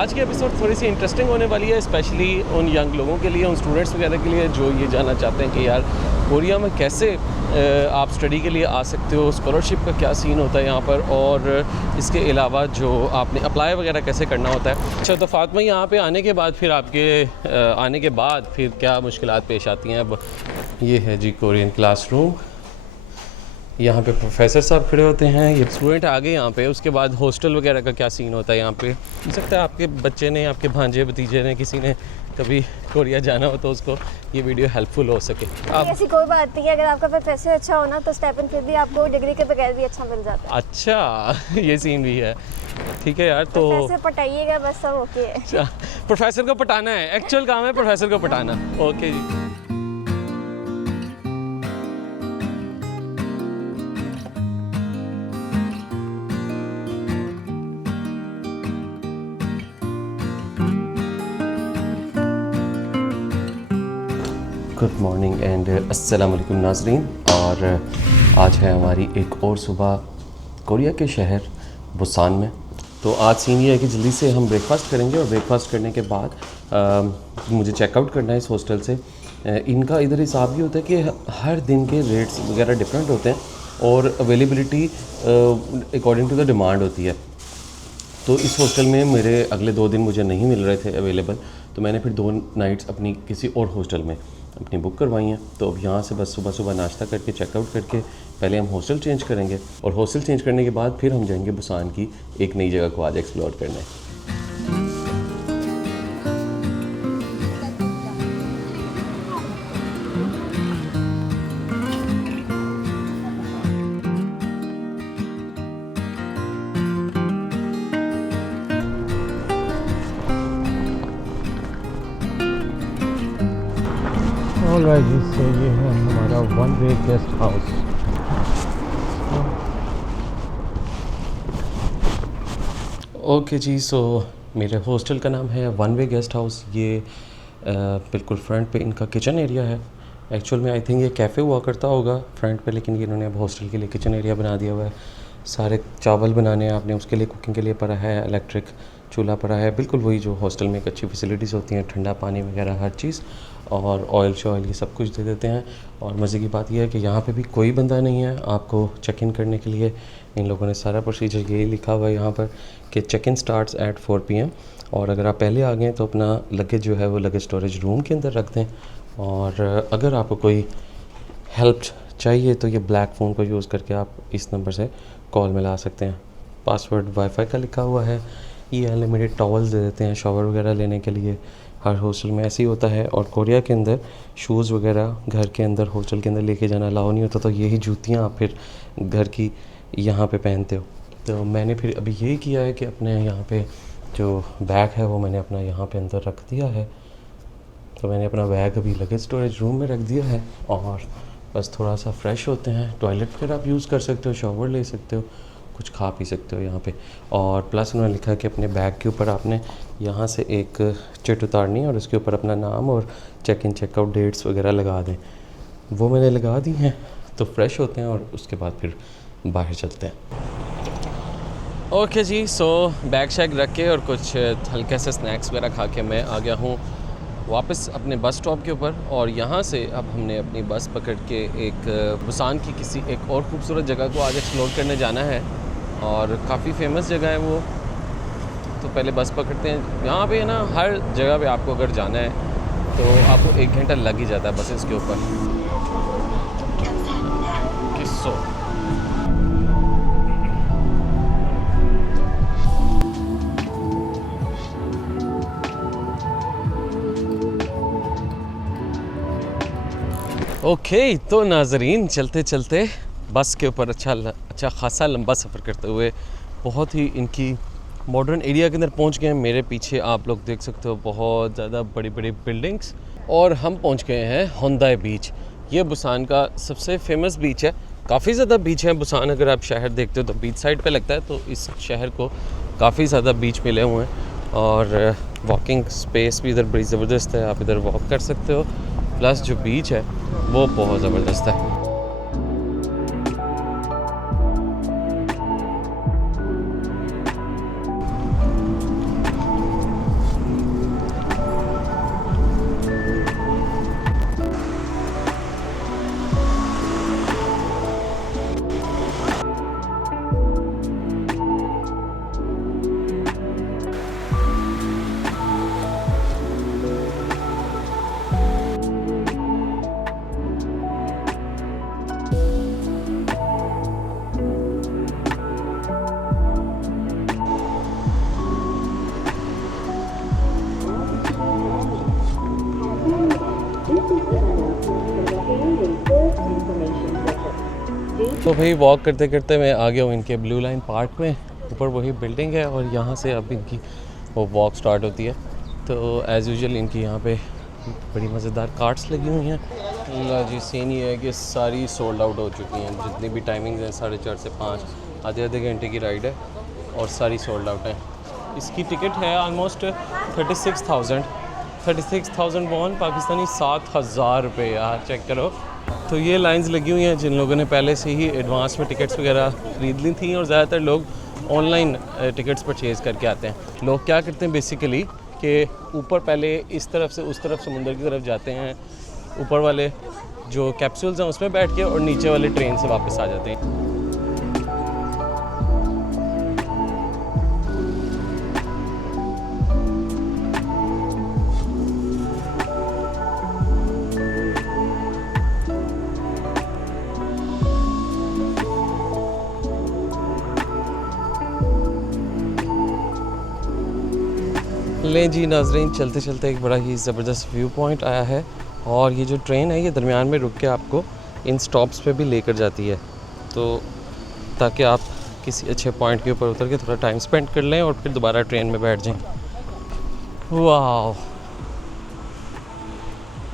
आज की एपिसोड थोड़ी सी इंटरेस्टिंग होने वाली है, स्पेशली उन यंग लोगों के लिए, उन स्टूडेंट्स वगैरह के लिए जो ये जानना चाहते हैं कि यार कोरिया में कैसे आप स्टडी के लिए आ सकते हो, स्कॉलरशिप का क्या सीन होता है यहाँ पर, और इसके अलावा जो आपने अप्लाई वगैरह कैसे करना होता है। अच्छा, तो फातिमा यहाँ पे आने के बाद फिर आपके आने के बाद फिर क्या मुश्किलात पेश आती हैं? अब ये है जी कोरियन क्लासरूम, यहाँ पे प्रोफेसर साहब खड़े होते हैं, ये स्टूडेंट आ गए यहाँ पे। उसके बाद हॉस्टल वगैरह का क्या सीन होता है यहाँ पे। हो सकता है आपके बच्चे ने, आपके भांजे भतीजे ने, किसी ने कभी कोरिया जाना हो तो उसको ये वीडियो हेल्पफुल हो सके। आप ऐसी कोई बात नहीं है, अगर आपका प्रोफेसर अच्छा हो ना तो स्टाइपेंड फिर भी आपको डिग्री के बगैर भी अच्छा मिल जाता है। अच्छा, ये सीन भी है। ठीक है यार, तो प्रोफेसर पटाइएगा बस, सब ओके है। अच्छा, प्रोफेसर को पटाना है, एक्चुअल काम है प्रोफेसर को पटाना। ओके जी। गुड मॉर्निंग एंड अस्सलाम वालेकुम नाज़रीन। और आज है हमारी एक और सुबह कोरिया के शहर बुसान में। तो आज सीन ये है कि जल्दी से हम ब्रेकफास्ट करेंगे और ब्रेकफास्ट करने के बाद मुझे चेकआउट करना है इस हॉस्टल से। इनका इधर हिसाब ये होता है कि हर दिन के रेट्स वगैरह डिफरेंट होते हैं और availability according to the demand होती है। तो इस हॉस्टल में मेरे अगले 2 दिन मुझे नहीं मिल रहे थे अवेलेबल, तो मैंने फिर 2 नाइट्स अपनी किसी और हॉस्टल में अपनी बुक करवाई हैं। तो अब यहाँ से बस सुबह सुबह नाश्ता करके चेकआउट करके पहले हम हॉस्टल चेंज करेंगे और हॉस्टल चेंज करने के बाद फिर हम जाएंगे बुसान की एक नई जगह को आज एक्सप्लोर करने। ऑलराइट जी, सो ये है हमारा one way guest house. Okay जी, सो मेरे हॉस्टल का नाम है वन वे गेस्ट हाउस। ये बिल्कुल फ्रंट पे इनका किचन एरिया है। एक्चुअल में आई थिंक ये कैफ़े हुआ करता होगा फ्रंट पे, लेकिन ये इन्होंने अब हॉस्टल के लिए किचन एरिया बना दिया हुआ है। सारे चावल बनाने हैं आपने, उसके लिए कुकिंग के लिए पड़ा है, इलेक्ट्रिक चूल्हा पड़ा है, बिल्कुल वही जो हॉस्टल में एक अच्छी फैसिलिटीज़ होती हैं, ठंडा पानी वगैरह हर चीज़, और ऑयल शॉयल ये सब कुछ दे देते हैं। और मज़े की बात यह है कि यहाँ पे भी कोई बंदा नहीं है आपको चेक इन करने के लिए। इन लोगों ने सारा प्रोसीजर यही लिखा हुआ है यहाँ पर कि check in starts at 4 PM, और अगर आप पहले आ गए तो अपना लगेज जो है वो लगेज स्टोरेज रूम के अंदर रख दें। और अगर आपको कोई हेल्प चाहिए तो ये ब्लैक फ़ोन को यूज़ करके आप इस नंबर से कॉल मिला सकते हैं। पासवर्ड वाईफाई का लिखा हुआ है। ये अनलिमिटेड टॉवल्स दे देते हैं शावर वगैरह लेने के लिए। हर हॉस्टल में ऐसे ही होता है। और कोरिया के अंदर शूज़ वगैरह घर के अंदर हॉस्टल के अंदर लेके जाना अलाउ नहीं होता, तो यही जूतियाँ आप फिर घर की यहाँ पे पहनते हो। तो मैंने फिर अभी यही किया है कि अपने यहाँ पे जो बैग है वो मैंने अपना यहाँ पे अंदर रख दिया है। तो मैंने अपना बैग अभी लगेज स्टोरेज रूम में रख दिया है और बस थोड़ा सा फ्रेश होते हैं। टॉयलेट फिर आप यूज़ कर सकते हो, शावर ले सकते हो, कुछ खा पी सकते हो यहाँ पे। और प्लस उन्होंने लिखा है कि अपने बैग के ऊपर आपने यहाँ से एक चिट उतारनी है और उसके ऊपर अपना नाम और चेक इन चेकआउट डेट्स वगैरह लगा दें। वो मैंने लगा दी हैं, तो फ्रेश होते हैं और उसके बाद फिर बाहर चलते हैं। ओके जी, सो बैग शैग रख के और कुछ हल्के से स्नैक्स वगैरह खा के मैं आ गया हूँ वापस अपने बस स्टॉप के ऊपर। और यहाँ से अब हमने अपनी बस पकड़ के एक बुसान की किसी एक और ख़ूबसूरत जगह को आज एक्सप्लोर करने जाना है, और काफ़ी फेमस जगह है वो। तो पहले बस पकड़ते हैं। यहाँ पे ना हर जगह पे आपको अगर जाना है तो आपको 1 घंटा लग ही जाता है बसेस के ऊपर। किस्सो ओके, तो नाज़रीन चलते चलते बस के ऊपर अच्छा खासा लंबा सफ़र करते हुए बहुत ही इनकी मॉडर्न एरिया के अंदर पहुंच गए हैं। मेरे पीछे आप लोग देख सकते हो बहुत ज़्यादा बड़ी बड़ी बिल्डिंग्स, और हम पहुंच गए हैं होंदाई बीच। ये बुसान का सबसे फेमस बीच है। काफ़ी ज़्यादा बीच हैं बुसान, अगर आप शहर देखते हो तो बीच साइड पे लगता है, तो इस शहर को काफ़ी ज़्यादा बीच मिले हुए हैं और वॉकिंग स्पेस भी इधर बड़ी ज़बरदस्त है। आप इधर वॉक कर सकते हो, प्लस जो बीच है वो बहुत ज़बरदस्त है। तो भाई वॉक करते करते मैं आ गया हूँ इनके ब्लू लाइन पार्क में। ऊपर वही बिल्डिंग है और यहाँ से अब इनकी वो वॉक स्टार्ट होती है। तो एज़ यूजुअल इनकी यहाँ पे बड़ी मज़ेदार कार्ट्स लगी हुई हैं। अल्लाह जी, सीन ये है कि सारी सोल्ड आउट हो चुकी हैं, जितनी भी टाइमिंग्स हैं 4:30 से 5, आधे घंटे की राइड है और सारी सोल्ड आउट है। इसकी टिकट है ऑलमोस्ट 36,000 वॉन, पाकिस्तानी 7,000 रुपये। यार चेक करो। तो ये लाइंस लगी हुई हैं जिन लोगों ने पहले से ही एडवांस में टिकट्स वगैरह ख़रीद ली थी, और ज़्यादातर लोग ऑनलाइन टिकट्स परचेज़ करके आते हैं। लोग क्या करते हैं बेसिकली कि ऊपर पहले इस तरफ से उस तरफ समुंदर की तरफ जाते हैं, ऊपर वाले जो कैप्सूल्स हैं उसमें बैठ के, और नीचे वाले ट्रेन से वापस आ जाते हैं। लें जी नाज़रीन, चलते चलते एक बड़ा ही ज़बरदस्त व्यू पॉइंट आया है, और ये जो ट्रेन है ये दरमियान में रुक के आपको इन स्टॉप्स पे भी लेकर जाती है, तो ताकि आप किसी अच्छे पॉइंट के ऊपर उतर के थोड़ा टाइम स्पेंड कर लें और फिर दोबारा ट्रेन में बैठ जाएं। वाह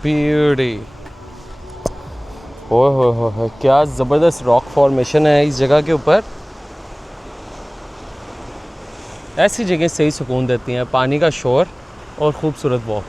ब्यूटी, ओह हो, क्या ज़बरदस्त रॉक फॉर्मेशन है इस जगह के ऊपर। ऐसी जगह सही सुकून देती हैं, पानी का शोर और ख़ूबसूरत walk.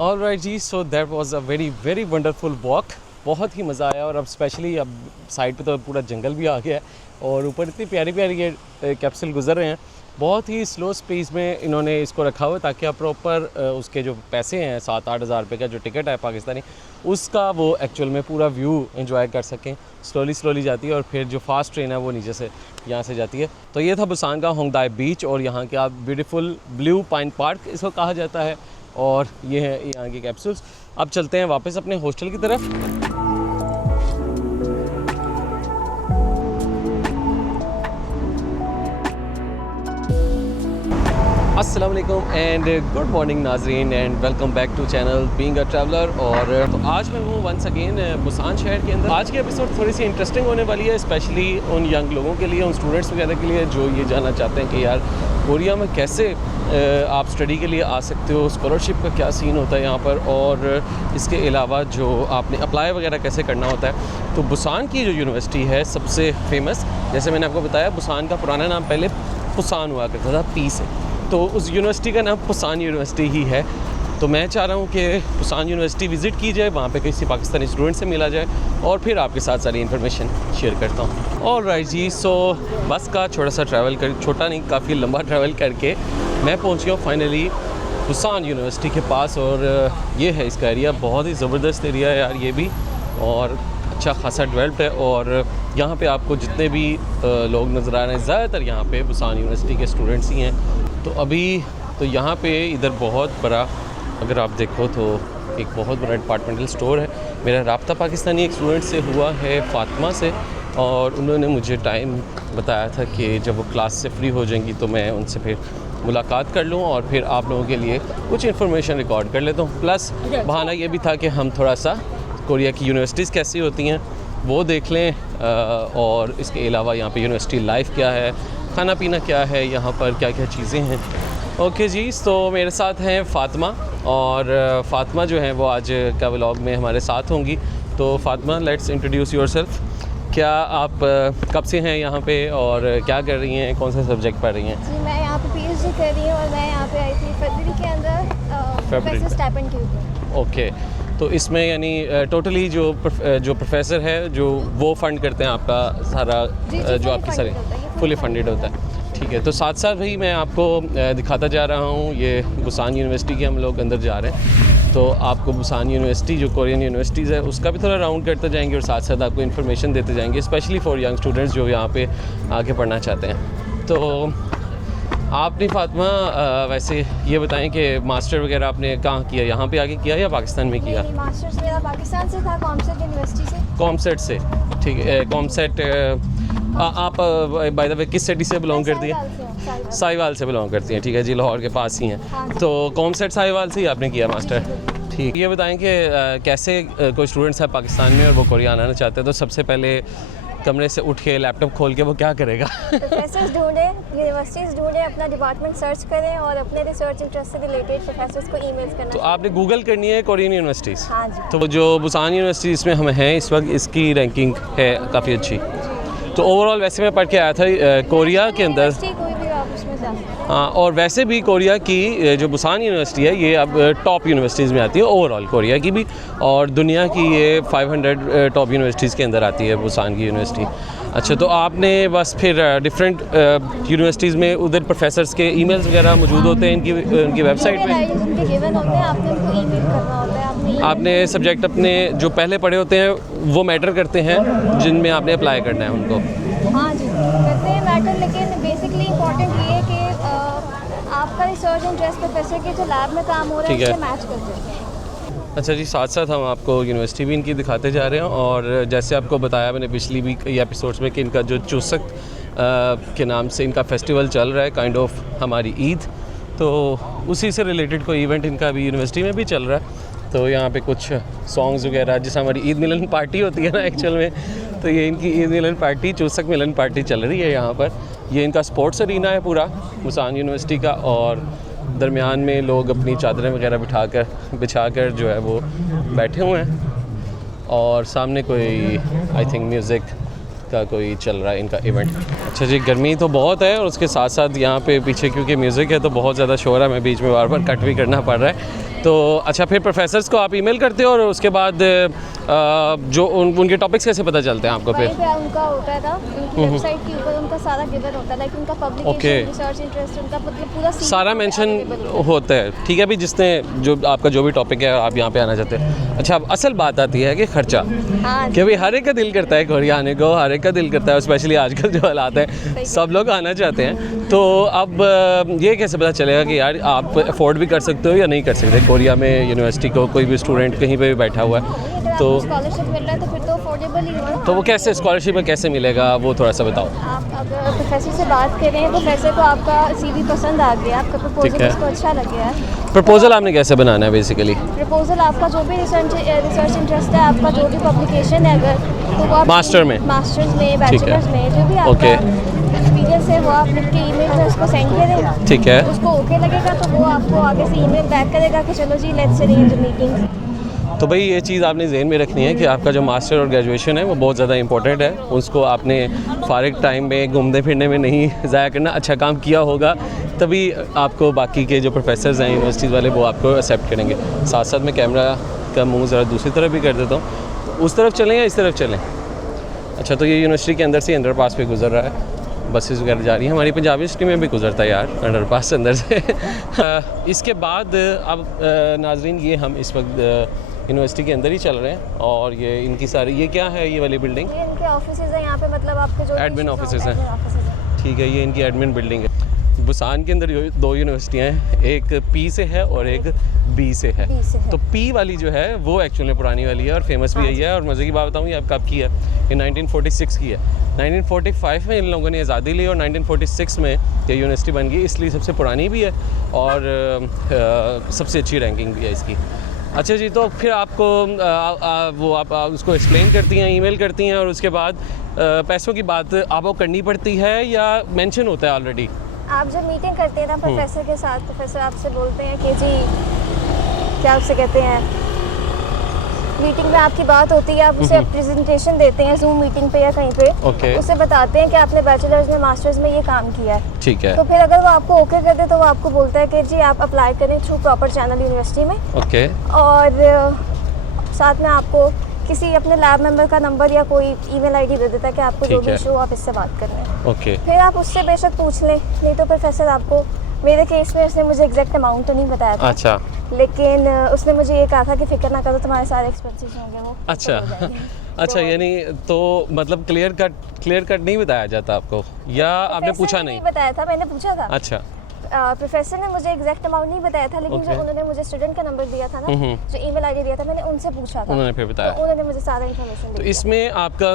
Alright ji, so that was a very very wonderful walk. बहुत ही मज़ा आया, और अब स्पेशली अब साइड पे तो पूरा जंगल भी आ गया है, और ऊपर इतनी प्यारी प्यारी ये कैप्सूल गुजर रहे हैं। बहुत ही स्लो स्पीड में इन्होंने इसको रखा हुआ है ताकि आप प्रॉपर उसके जो पैसे हैं 7-8 हज़ार रुपये का जो टिकट है पाकिस्तानी, उसका वो एक्चुअल में पूरा व्यू एंजॉय कर सकें। स्लोली जाती है, और फिर जो फास्ट ट्रेन है वो नीचे से यहाँ से जाती है। तो ये था बुसान का होंगदाई बीच, और यहाँ के आप ब्यूटीफुल ब्लू पाइन पार्क इसको कहा जाता है, और ये है यहाँ की कैप्सूल्स। अब चलते हैं वापस अपने हॉस्टल की तरफ। अस्सलाम वालेकुम एंड गुड मॉर्निंग नाजरीन, and welcome back to channel being a traveller. और तो आज मैं हूँ वंस अगेन बुसान शहर के अंदर। आज की एपिसोड थोड़ी सी इंटरेस्टिंग होने वाली है, स्पेशली उन यंग लोगों के लिए, उन स्टूडेंट्स वगैरह के लिए जो ये जानना चाहते हैं कि यार कोरिया में कैसे आप स्टडी के लिए आ सकते हो, स्कॉलरशिप का क्या सीन होता है यहाँ पर, और इसके अलावा जो आपने अप्लाई वगैरह कैसे करना होता है। तो बुसान की जो यूनिवर्सिटी है सबसे फेमस, जैसे मैंने आपको बताया, बुसान का पुराना नाम पहले पुसान हुआ करता था, पी से, तो उस यूनिवर्सिटी का नाम पुसान यूनिवर्सिटी ही है। तो मैं चाह रहा हूँ कि पुसान यूनिवर्सिटी विज़िट की जाए, वहाँ पे किसी पाकिस्तानी स्टूडेंट से मिला जाए, और फिर आपके साथ सारी इन्फॉर्मेशन शेयर करता हूँ। ऑलराइट जी, सो बस का छोटा सा ट्रैवल कर, छोटा नहीं काफ़ी लंबा ट्रैवल करके मैं पहुँच गया हूँ फाइनली पुसान यूनिवर्सिटी के पास। और ये है इसका एरिया, बहुत ही ज़बरदस्त एरिया है यार ये भी, और अच्छा खासा डेवलप्ड है। और यहाँ पे आपको जितने भी लोग नज़र आ रहे हैं, ज़्यादातर यहाँ पे बुसान यूनिवर्सिटी के स्टूडेंट्स ही हैं। तो अभी तो यहाँ पे इधर बहुत बड़ा, अगर आप देखो तो एक बहुत बड़ा डिपार्टमेंटल स्टोर है। मेरा राब्ता पाकिस्तानी एक स्टूडेंट से हुआ है, फ़ातिमा से, और उन्होंने मुझे टाइम बताया था कि जब वो क्लास से फ्री हो जाएंगी तो मैं उनसे फिर मुलाकात कर लूँ, और फिर आप लोगों के लिए कुछ इन्फॉर्मेशन रिकॉर्ड कर लेता हूँ। प्लस बहाना ये भी था कि हम थोड़ा सा कोरिया की यूनिवर्सिटीज़ कैसी होती हैं वो देख लें, और इसके अलावा यहाँ पे यूनिवर्सिटी लाइफ क्या है, खाना पीना क्या है, यहाँ पर क्या क्या चीज़ें हैं। ओके जी, तो मेरे साथ हैं फ़ातिमा, और फ़ातिमा जो है वो आज का व्लॉग में हमारे साथ होंगी। तो फ़ातिमा, लेट्स इंट्रोड्यूस योरसेल्फ। क्या आप कब से हैं यहाँ पे, और क्या कर रही हैं, कौन सा सब्जेक्ट पढ़ रही हैं? जी, मैं यहाँ पे PhD कर रही हूँ, और मैं यहाँ पे आई थी फरवरी के अंदर प्रोफेसर स्टाइपेंड के ऊपर। ओके, तो इसमें यानी टोटली जो प्रोफेसर है जो वो फ़ंड करते हैं आपका सारा, जो आपकी सारी फुली फंडेड होता है। ठीक है, तो साथ साथ भाई मैं आपको दिखाता जा रहा हूँ, ये बुसान यूनिवर्सिटी के हम लोग अंदर जा रहे हैं, तो आपको बुसान यूनिवर्सिटी जो कोरियन यूनिवर्सिटीज़ है उसका भी थोड़ा राउंड करते जाएंगे, और साथ साथ आपको इन्फॉर्मेशन देते जाएंगे, स्पेशली फॉर यंग स्टूडेंट्स जो यहाँ पे आके पढ़ना चाहते हैं। तो आपने फ़ातिमा वैसे ये बताएं कि मास्टर वगैरह आपने कहाँ किया, यहाँ पे आके किया या पाकिस्तान में किया? मास्टर्स मेरा पाकिस्तान से था, कॉमसेट यूनिवर्सिटी से। कॉमसेट से, ठीक है। कॉमसेट आप बाय द वे किस सिटी से बिलोंग करती हैं? साहिवाल से बिलोंग करती हैं, ठीक है जी, लाहौर के पास ही हैं। हाँ। तो कॉमसेट साहिवाल से ही आपने किया मास्टर? ठीक, ये बताएं कि कैसे कोई स्टूडेंट्स है पाकिस्तान में और वो कोरिया आना चाहते हैं, तो सबसे पहले कमरे से उठ के लैपटॉप खोल के वो क्या करेगा? प्रोफेसर्स ढूंढें, यूनिवर्सिटीज़ ढूंढें, अपना डिपार्टमेंट सर्च करें और अपने रिसर्च इंटरेस्ट से रिलेटेड प्रोफेसर्स को ईमेल्स करना। तो आपने गूगल करनी है कोरियन यूनिवर्सिटीज़? हाँ जी। तो जो बुसान यूनिवर्सिटी इसमें हम हैं इस वक्त, इसकी रैंकिंग है काफ़ी अच्छी। तो ओवरऑल वैसे मैं पढ़ के आया था कोरिया के अंदर, कोई भी आप उसमें जा सकते हैं। हाँ, और वैसे भी कोरिया की जो बुसान यूनिवर्सिटी है ये अब टॉप यूनिवर्सिटीज़ में आती है, ओवरऑल कोरिया की भी, और दुनिया की ये 500 टॉप यूनिवर्सिटीज़ के अंदर आती है बुसान की यूनिवर्सिटी। अच्छा, तो आपने बस फिर डिफरेंट यूनिवर्सिटीज़ में उधर प्रोफेसर्स के ईमेल्स वगैरह मौजूद होते हैं उनकी वेबसाइट पे? उनके गिवन होते हैं, आपने उनको ईमेल करना होता है। आपने सब्जेक्ट अपने जो पहले पढ़े होते हैं वो मैटर करते हैं जिनमें आपने अप्लाई करना है उनको? हाँ जी, करते हैं मैटर, लेकिन बेसिकली इंपॉर्टेंट ये है कि आपका रिसर्च इंटरेस्ट प्रोफेसर के जो लैब में काम हो रहा है ठीक है। उससे मैच कर दें। अच्छा जी, साथ साथ हम आपको यूनिवर्सिटी भी इनकी दिखाते जा रहे हैं, और जैसे आपको बताया मैंने पिछली भी कई एपिसोड्स में कि इनका जो चुसक के नाम से इनका फेस्टिवल चल रहा है, काइंड ऑफ हमारी ईद, तो उसी से रिलेटेड कोई इवेंट इनका भी यूनिवर्सिटी में भी चल रहा है। तो यहाँ पे कुछ सॉन्ग्स वगैरह, जैसे हमारी ईद मिलन पार्टी होती है ना एक्चुअल में, तो ये इनकी ईद मिलन पार्टी, चुसक मिलन पार्टी चल रही है यहाँ पर। ये इनका स्पोर्ट्स अरीना है पूरा बुसान यूनिवर्सिटी का, और दरमियान में लोग अपनी चादरें वगैरह बिछाकर जो है वो बैठे हुए हैं, और सामने कोई आई थिंक म्यूज़िक का कोई चल रहा है इनका इवेंट। अच्छा जी, गर्मी तो बहुत है, और उसके साथ साथ यहाँ पे पीछे क्योंकि म्यूज़िक है तो बहुत ज़्यादा शोर है, मैं बीच में बार बार कट भी करना पड़ रहा है। तो अच्छा, फिर प्रोफेसर्स को आप ईमेल करते हो, और उसके बाद जो उनके टॉपिक्स कैसे पता चलते हैं आपको? वहीं फिर पे उनका होता था, उनकी वेबसाइट के ऊपर उनका सारा गिवन होता है, लाइक उनका पब्लिकेशन, रिसर्च इंटरेस्ट, उनका मतलब पूरा सारा मेंशन होता है। ठीक है, अभी जिसने जो आपका जो भी टॉपिक है आप यहाँ पे आना चाहते हैं। अच्छा, अब असल बात आती है कि खर्चा, हाँ कि भाई हर एक का दिल करता है कोरिया आने को, हर एक का दिल करता है, स्पेशली आजकल जो हालात है सब लोग आना चाहते हैं। तो अब ये कैसे पता चलेगा कि यार आप अफोर्ड भी कर सकते हो या नहीं कर सकते कोरिया में यूनिवर्सिटी को? कोई भी स्टूडेंट कहीं पे भी बैठा हुआ है तो स्कॉलरशिप मिल रहा है तो फिर तो अफोर्डेबल ही होगा। तो वो कैसे स्कॉलरशिप में कैसे मिलेगा, वो थोड़ा सा बताओ। आप अगर प्रोफेसर से बात करें, प्रोफेसर को आपका सीवी पसंद आ गया, आपका ठीक प्रपोजल है। उसको अच्छा लग गया है। प्रपोजल आपने कैसे बनाना है बेसिकली? प्रपोजल आपका जो भी रिसर्च इंटरेस्ट है, आपका जो भी पब्लिकेशन है, अगर तो वो आप मास्टर्स में, बैचलर्स में जो भी आपका एक्सपीरियंस है वो आप लिख के ईमेल पर उसको सेंड करें। ठीक है। उसको ओके लगेगा तो वो आपको आगे से ईमेल बैक करेगा कि चलो जी लेट्स अरेंज मीटिंग। तो भाई ये चीज़ आपने ज़हन में रखनी है कि आपका जो मास्टर और ग्रेजुएशन है वो बहुत ज़्यादा इंपॉर्टेंट है, उसको आपने फारिग टाइम में घूमने फिरने में नहीं ज़ाया करना। अच्छा काम किया होगा तभी आपको बाकी के जो प्रोफेसर्स हैं यूनिवर्सिटीज़ वाले वो आपको एक्सेप्ट करेंगे। साथ साथ मैं कैमरा का मुंह ज़रा दूसरी तरफ भी कर देता हूँ। उस तरफ चलें या इस तरफ चलें? अच्छा, तो ये यूनिवर्सिटी के अंदर से अंडर पास पे गुजर रहा है, बसेस वगैरह जा रही हैं। हमारी पंजाबी यूनिवर्सिटी में भी गुजरता है यार अंडर पास अंदर से। इसके बाद अब नाजरीन, ये हम इस वक्त यूनिवर्सिटी के अंदर ही चल रहे हैं, और ये इनकी सारी, ये क्या है ये वाली बिल्डिंग? ये इनके ऑफिसेज हैं यहाँ पे, मतलब आपके जो एडमिन ऑफिसेज admin offices हैं। ठीक है, ये इनकी एडमिन बिल्डिंग है। बुसान के अंदर दो यूनिवर्सिटियाँ हैं, एक पी से है और एक बी से है। B से है। तो पी वाली जो है वो एक्चुअली पुरानी वाली है और फेमस भी यही है। और मज़े की बात बताऊँ, ये अब कब की है? ये 1946 की है। 1945 में इन लोगों ने आज़ादी ली और 1946 में ये यूनिवर्सिटी बन गई, इसलिए सबसे पुरानी भी है और सबसे अच्छी रैंकिंग भी है इसकी। अच्छा जी, तो फिर आपको वो आप उसको एक्सप्लेन करती हैं, ईमेल करती हैं, और उसके बाद पैसों की बात आपको करनी पड़ती है या मेंशन होता है ऑलरेडी? आप जब मीटिंग करते हैं ना प्रोफेसर के साथ, प्रोफेसर आपसे बोलते हैं कि जी क्या आपसे कहते हैं, मीटिंग में आपकी बात होती है, आप उसे प्रेजेंटेशन देते हैं जूम मीटिंग पे या कहीं पे। ओके। उसे बताते हैं कि आपने बैचलर्स में मास्टर्स में ये काम किया है। ठीक है। तो फिर अगर वो आपको ओके कर दे तो वो आपको बोलता है कि जी आप अप्लाई करें थ्रू प्रॉपर चैनल यूनिवर्सिटी में। ओके। और साथ में आपको किसी अपने लैब मेंबर का नंबर या कोई ईमेल आईडी दे देता है कि आपको जो ठीक भी है। इशू आप इससे बात कर लें। ओके। फिर आप उससे बेशक पूछ लें, नहीं तो प्रोफेसर आपको, मेरे केस में उसने मुझे एग्जैक्ट अमाउंट तो नहीं बताया था। अच्छा। लेकिन उसने मुझे ये कहा था कि फिक्र ना करो, तुम्हारे सारे एक्सपेंसेस होंगे वो। अच्छा। हो जाएंगे। अच्छा, यानी तो मतलब क्लियर कट नहीं बताया जाता आपको, या आपने प्रोफेसर पूछा ने नहीं? बताया था, मैंने पूछा था। अच्छा। प्रोफेसर ने मुझे एग्जैक्ट अमाउंट नहीं बताया था, लेकिन Okay. जो उन्होंने मुझे स्टूडेंट का नंबर दिया था ना, जो ईमेल आईडी दिया था, मैंने उनसे पूछा था। उन्होंने फिर बताया। तो उन्होंने मुझे सारा इन्फॉर्मेशन तो दी। इसमें आपका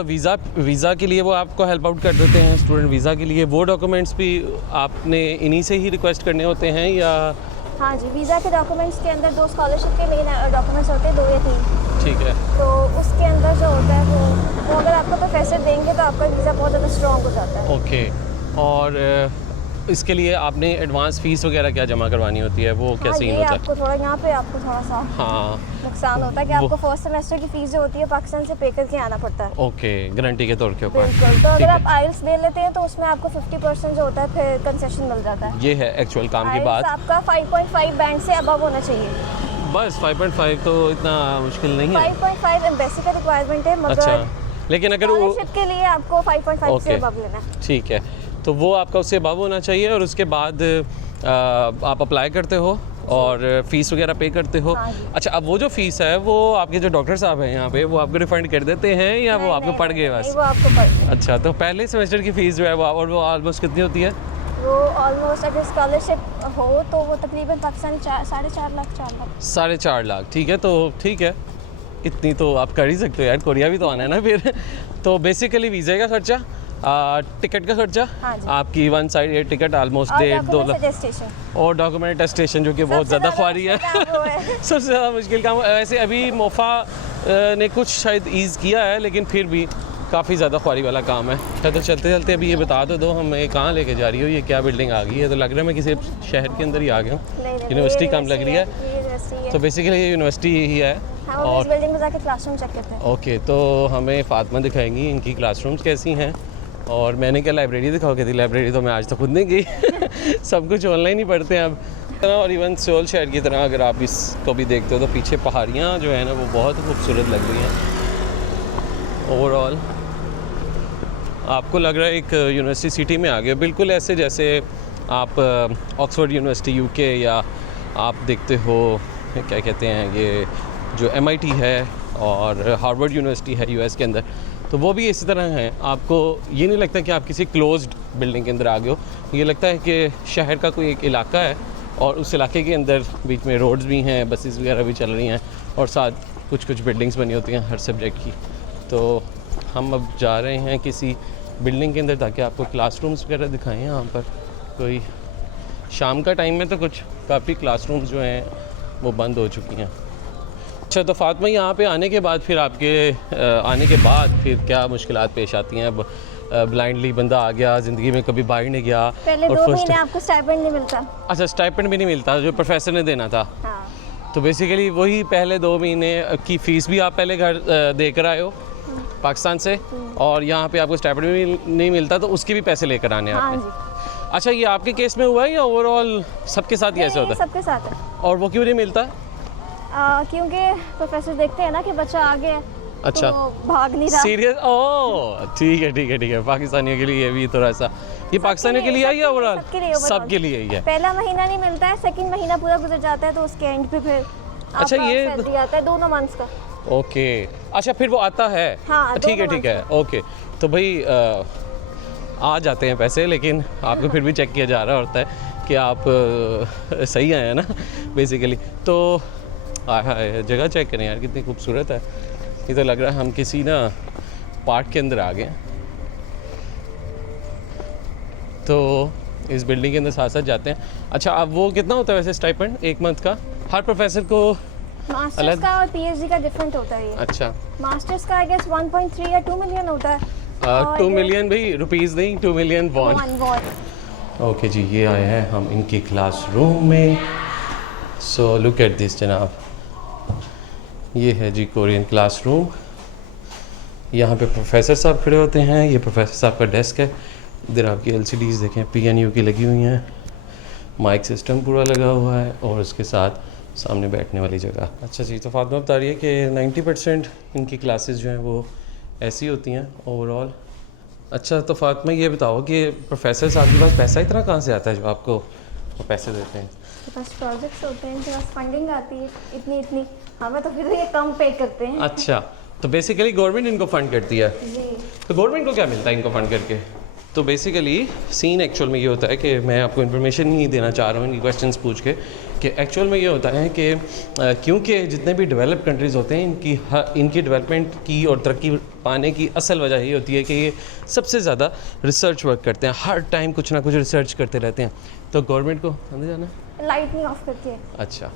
वीज़ा के लिए वो आपको हेल्प आउट कर देते हैं, स्टूडेंट वीज़ा के लिए वो डॉक्यूमेंट्स भी आपने इन्हीं से ही रिक्वेस्ट करने होते हैं, या हाँ जी, वीज़ा के डॉक्यूमेंट्स के अंदर 2 स्कॉलरशिप के मेन डॉक्यूमेंट्स होते हैं, 2 या 3। ठीक है। तो उसके अंदर जो होता है वो अगर आपको प्रोफेसर देंगे तो आपका वीज़ा बहुत ज़्यादा स्ट्रॉन्ग हो जाता है। ओके। और इसके लिए आपने एडवांस फ़ीस वगैरह क्या जमा करवानी होती है, वो क्या हाँ, सीन ये होता है? आपको थोड़ा यहाँ पे आपको थोड़ा सा हाँ। नुकसान होता है कि आपको फर्स्ट सेमेस्टर की फ़ीस जो होती है पाकिस्तान से पे करके आना पड़ता है। ओके, गारंटी के तौर के ऊपर। बिल्कुल। तो ठीक अगर है। आप आइल्स दे लेते हैं तो उसमें आपको 50% जो होता है फिर कंसेशन मिल जाता है। ये है एक्चुअल काम की IELTS बात। आपका 5.5 बैंड से अबव होना चाहिए। बस 5.5 तो इतना मुश्किल नहीं है। 5.5 एम्बेसी का रिक्वायरमेंट है, मगर अच्छा, लेकिन अगर वो स्कॉलरशिप के लिए आपको 5.5 से ओके, अबव लेना है। ठीक है, तो वो आपका उससे अबव होना चाहिए और उसके बाद आप अप्लाई करते हो और फ़ीस वगैरह पे करते हो। हाँ जी। अच्छा, अब वो जो फ़ीस है वो आपके जो डॉक्टर साहब हैं यहाँ पे वो आपको रिफ़ंड कर देते हैं या वो नहीं, आपको नहीं, पड़ गए नहीं, बस? वो आपको पड़ गए। अच्छा, तो पहले सेमेस्टर की फ़ीस जो है वो और वो ऑलमोस्ट कितनी होती है? वो ऑलमोस्ट अगर स्कॉलरशिप हो तो वो तकरीबन पाकिस्तानी 4.5 लाख 4 लाख। 4.5 लाख। ठीक है, तो ठीक है, इतनी तो आप कर ही सकते हो यार, कोरिया भी तो आना है ना फिर। तो बेसिकली वीज़े का खर्चा, टिकट का खर्चा, हाँ जी। आपकी 1 साइड टिकट ऑलमोस्ट और 1.5-2 डॉक्यूमेंट लाख, अटेस्टेशन और डॉक्यूमेंट अटेस्टेशन जो कि बहुत सबसे ज़्यादा ज़्यादा ख्वारी है। मुश्किल काम वो है। सबसे ज़्यादा मुश्किल काम। वैसे अभी मोफा ने कुछ शायद ईज़ किया है, लेकिन फिर भी काफ़ी ज़्यादा ख्वारी वाला काम है। अच्छा, तो चलते चलते अभी ये बता तो दो हमें कहाँ लेके जा रही हो, ये क्या बिल्डिंग आ गई है? तो लग रहा है मैं किसी शहर के अंदर ही आ गया हूँ। यूनिवर्सिटी कम लग रही है। तो बेसिकली ये यूनिवर्सिटी ही है। हम अभी इस बिल्डिंग में जाके क्लासरूम चेक करते हैं। ओके, तो हमें फ़ातिमा दिखाएंगी इनकी क्लासरूम्स कैसी हैं, और मैंने क्या लाइब्रेरी दिखाओगे थी? लाइब्रेरी तो मैं आज तक खुद नहीं गई। सब कुछ ऑनलाइन ही पढ़ते हैं अब। और इवन सोल शहर की तरह अगर आप इसको भी देखते हो तो पीछे पहाड़ियाँ जो है ना वो बहुत खूबसूरत लग रही हैं। ओवरऑल आपको लग रहा है एक यूनिवर्सिटी सिटी में आ गए, बिल्कुल ऐसे जैसे आप ऑक्सफोर्ड यूनिवर्सिटी यूके, या आप देखते हो क्या कहते हैं ये जो MIT है और हार्वर्ड यूनिवर्सिटी है US के अंदर, तो वो भी इसी तरह हैं। आपको ये नहीं लगता कि आप किसी क्लोज्ड बिल्डिंग के अंदर आ गए हो, ये लगता है कि शहर का कोई एक इलाका है और उस इलाके के अंदर बीच में रोड्स भी हैं, बसेस वगैरह भी चल रही हैं, और साथ कुछ कुछ बिल्डिंग्स बनी होती हैं हर सब्जेक्ट की। तो हम अब जा रहे हैं किसी बिल्डिंग के अंदर ताकि आपको क्लासरूम्स वगैरह दिखाएं। यहाँ पर कोई शाम का टाइम में तो कुछ काफ़ी क्लासरूम्स जो हैं वो बंद हो चुकी हैं। अच्छा, तो फातिमा यहाँ पे आने के बाद फिर आपके आने के बाद फिर क्या मुश्किलात पेश आती हैं? अब ब्लाइंडली बंदा आ गया, ज़िंदगी में कभी बाहर नहीं गया, पहले 2 महीने आपको स्टाइपेंड नहीं मिलता। अच्छा, स्टाइपेंड भी नहीं मिलता जो प्रोफेसर ने देना था। हाँ। तो बेसिकली वही पहले 2 महीने की फ़ीस भी आप पहले घर दे कर आए हो पाकिस्तान से, और यहाँ पे आपको स्टाइपेंड भी नहीं मिलता तो उसके भी पैसे लेकर आने हैं हाँ आपने। जी। अच्छा, ये आपके केस में हुआ है या ओवरऑल सबके साथ ही ऐसे नहीं, होता है? सबके साथ है। और वो क्यों नहीं मिलता? क्योंकि प्रोफेसर देखते हैं ना कि बच्चा आगे है, अच्छा, तो भाग नहीं रहा। सीरियस? ओह, ठीक है ठीक है ठीक है। पाकिस्तानियों के लिए ये भी थोड़ा सा, ये पाकिस्तानियों के लिए है या ओवरऑल? सबके लिए ही है। पहला महीना नहीं मिलता है, सेकंड महीना पूरा गुजर जाता है, तो उसके एंड पे फिर अच्छा, ये सैलरी आता है 2 मंथ्स का। ओके, अच्छा, फिर वो आता है। हाँ, ठीक है दोनों ठीक है, ओके। तो भाई आ जाते हैं पैसे, लेकिन आपको फिर भी चेक किया जा रहा होता है कि आप सही आए हैं ना बेसिकली। तो जगह चेक करें यार, कितनी खूबसूरत है। ये तो लग रहा है हम किसी ना पार्क के अंदर आ गए। तो इस बिल्डिंग के अंदर साथ साथ जाते हैं। अच्छा, अब वो कितना होता है वैसे स्टाइपेंड 1 मंथ का हर प्रोफेसर को? मास्टर्स अलग? का और PhD का डिफरेंट होता है ये। अच्छा, मास्टर्स का आई गेस 1.3 या 2 मिलियन होता है। 2 मिलियन भाई रुपीज़ नहीं, 2 मिलियन वॉन। ओके जी, ये आए हैं हम इनकी क्लासरूम में। सो लुक एट दिस जनाब, ये है जी कोरियन क्लासरूम। यहाँ पे प्रोफेसर साहब खड़े होते हैं, ये प्रोफेसर साहब का डेस्क है। इधर आपकी LCDs देखें, PNU की लगी हुई हैं, माइक सिस्टम पूरा लगा हुआ है, और उसके साथ सामने बैठने वाली जगह। अच्छा जी, तो फातिमा बता रही है कि 90% इनकी क्लासेस जो हैं वो ऐसी होती हैं ओवरऑल। अच्छा, तो फातिमा ये बताओ कि प्रोफेसर साहब के पास पैसा इतना कहाँ से आता है जो आपको वो पैसे देते हैं? बस प्रोजेक्ट्स होते हैं, इनके पास फंडिंग आती है इतनी, हमें तो फिर ये कम पे करते हैं। अच्छा, तो बेसिकली गवर्नमेंट इनको फ़ंड करती है। जी। तो गवर्नमेंट को क्या मिलता है इनको फ़ंड करके? तो बेसिकली सीन एक्चुअल में ये होता है कि मैं आपको इन्फॉर्मेशन नहीं देना चाह रहा हूँ इनकी क्वेश्चंस पूछ के, कि एक्चुअल में ये होता है कि क्योंकि जितने भी डेवलप कंट्रीज़ होते हैं इनकी डेवलपमेंट की और तरक्की पाने की असल वजह ये होती है कि ये सबसे ज़्यादा रिसर्च वर्क करते हैं, हर टाइम कुछ ना कुछ रिसर्च करते रहते हैं। तो गवर्नमेंट को अंदर जाना है? लाइट नहीं ऑफ करके। अच्छा,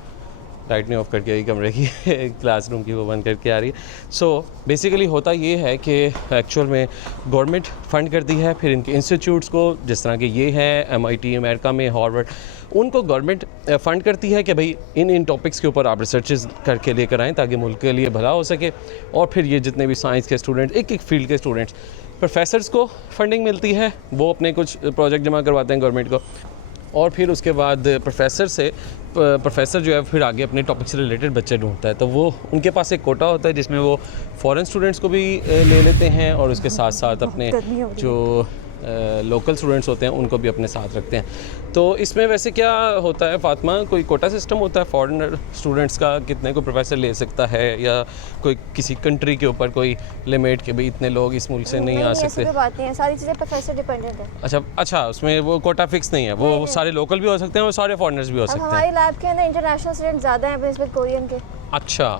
लाइट नहीं ऑफ करके आई कमरे की क्लासरूम की वो बंद करके आ रही है। सो बेसिकली होता ये है कि एक्चुअल में गवर्नमेंट फ़ंड करती है, फिर इनके इंस्टीट्यूट्स को, जिस तरह के ये हैं MIT अमेरिका में, हार्वर्ड, उनको गवर्नमेंट फ़ंड करती है कि भाई इन टॉपिक्स के ऊपर आप रिसर्चेस करके लेकर आएँ ताकि मुल्क के लिए भला हो सके। और फिर ये जितने भी साइंस के स्टूडेंट्स, एक एक फील्ड के स्टूडेंट्स, प्रोफेसर्स को फंडिंग मिलती है, वो अपने कुछ प्रोजेक्ट जमा करवाते हैं गवर्नमेंट को, और फिर उसके बाद प्रोफेसर जो है फिर आगे अपने टॉपिक से रिलेटेड बच्चे ढूंढता है। तो वो उनके पास एक कोटा होता है जिसमें वो फॉरेन स्टूडेंट्स को भी ले लेते हैं और उसके साथ साथ अपने जो लोकल स्टूडेंट्स होते हैं उनको भी अपने साथ रखते हैं। तो इसमें वैसे क्या होता है फ़ातिमा, कोई कोटा सिस्टम होता है फॉरेनर स्टूडेंट्स का, कितने को प्रोफेसर ले सकता है, या कोई किसी कंट्री के ऊपर कोई लिमिट कि भाई इतने लोग इस मुल्क से नहीं आ सकते? ऐसी बात नहीं है, सारी चीज़ें प्रोफेसर डिपेंडेंट है। अच्छा, उसमें वो कोटा फिक्स नहीं है, वो नहीं। सारे लोकल भी हो सकते हैं और सारे फॉरेनर्स भी हो सकते हैं। हमारी लैब के अंदर इंटरनेशनल स्टूडेंट ज़्यादा हैं बनिस्बत कोरियन के। अच्छा,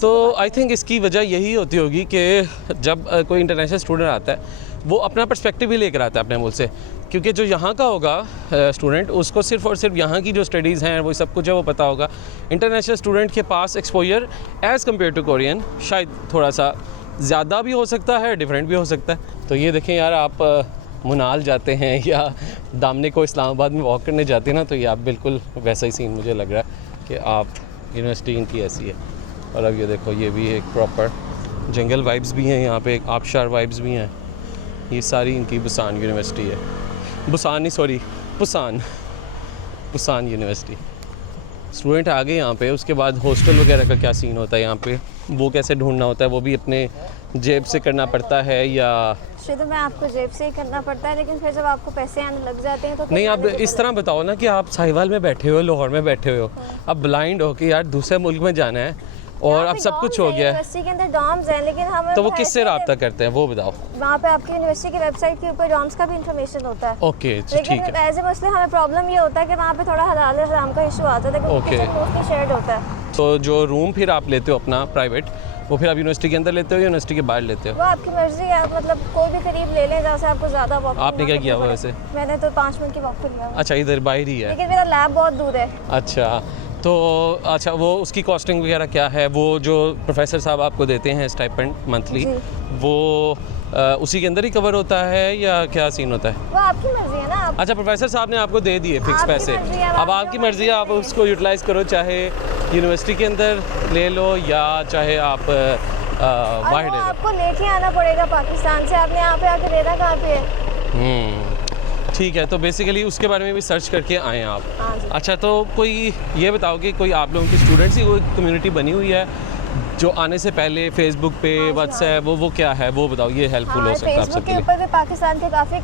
तो आई थिंक इसकी वजह यही होती होगी कि जब कोई इंटरनेशनल स्टूडेंट आता है वो अपना पर्सपेक्टिव भी लेकर आता है अपने मुल्क से, क्योंकि जो यहाँ का होगा स्टूडेंट, उसको सिर्फ और सिर्फ यहाँ की जो स्टडीज़ हैं वो सब कुछ है वो पता होगा। इंटरनेशनल स्टूडेंट के पास exposure as compared to Korean शायद थोड़ा सा ज़्यादा भी हो सकता है, डिफरेंट भी हो सकता है। तो ये देखें यार, आप मुनाल जाते हैं या दामने को इस्लामाबाद में वॉक करने जाते हैं ना, तो ये आप बिल्कुल वैसा ही सीन मुझे लग रहा है कि आप यूनिवर्सिटी इनकी ऐसी है। और अब ये देखो, ये भी एक प्रॉपर जंगल वाइब्स भी हैं यहाँ पे, एक आबशार वाइब्स भी हैं। ये सारी इनकी बुसान यूनिवर्सिटी है, बुसान नहीं सॉरी पुसान यूनिवर्सिटी। स्टूडेंट आ गए यहाँ पे, उसके बाद हॉस्टल वगैरह का क्या सीन होता है यहाँ पे, वो कैसे ढूंढना होता है, वो भी अपने जेब से करना पड़ता है या? शुरू में आपको जेब से ही करना पड़ता है, लेकिन फिर जब आपको पैसे आने लग जाते हैं तो नहीं, आप इस तरह बताओ ना कि आप साहिवाल में बैठे हो, लाहौर में बैठे हो, अब ब्लाइंड हो कि यार दूसरे मुल्क में जाना है और अब सब कुछ हो गया है, यूनिवर्सिटी के अंदर डॉर्म्स हैं, लेकिन हम तो वो किससे रब्ता करते हैं वो बताओ? वहाँ पे आपकी यूनिवर्सिटी की वेबसाइट के ऊपर डॉर्म्स का भी इंफॉर्मेशन होता है। ओके, लेकिन ठीक है। एज ए मुस्लिम हमें प्रॉब्लम ये होता है कि वहाँ पे थोड़ा हलाल हराम का इशू आता है, लेकिन Okay. किचन मोस्टली शेयर्ड होता है। तो जो रूम फिर आप लेते हो अपना प्राइवेट, वो फिर आप यूनिवर्सिटी के अंदर लेते हो या यूनिवर्सिटी के बाहर लेते हो? वो आपकी मर्जी है, आप मतलब कोई भी करीब ले लें जहाँ से आपको ज़्यादा वॉक। आपने क्या किया हुआ वैसे? मैंने तो 5 मिनट की वॉक पे लिया हुआ, अच्छा, इधर बाहर ही है। लेकिन मेरा लैब बहुत दूर है। अच्छा, तो अच्छा, वो उसकी कॉस्टिंग वगैरह क्या है? वो जो प्रोफेसर साहब आपको देते हैं स्टाइपेंड मंथली, जी। वो उसी के अंदर ही कवर होता है या क्या सीन होता है? वो आपकी मर्जी है ना। आप अच्छा, प्रोफेसर साहब ने आपको दे दिए फिक्स आपकी पैसे, मर्ज़ी है, अब आपकी मर्ज़ी है, आप उसको यूटिलाइज़ करो, चाहे यूनिवर्सिटी के अंदर ले लो या चाहे आप और बाहर वो ले लो। आपको लेके आना पड़ेगा पाकिस्तान से, आपने यहाँ पे आके लेना कहाँ पे है? ठीक है, तो बेसिकली उसके बारे में भी सर्च करके आए आप। हाँ जी। अच्छा, तो कोई ये बताओ कि कोई आप लोगों की स्टूडेंट्स की कोई कम्युनिटी बनी हुई है जो आने से पहले फेसबुक पे, व्हाट्सएप, वो क्या है वो बताओ, ये हेल्पफुल हो हाँ, सकता है आप फेसबुक सबके के लिए। ऊपर भी पाकिस्तान के काफ़ी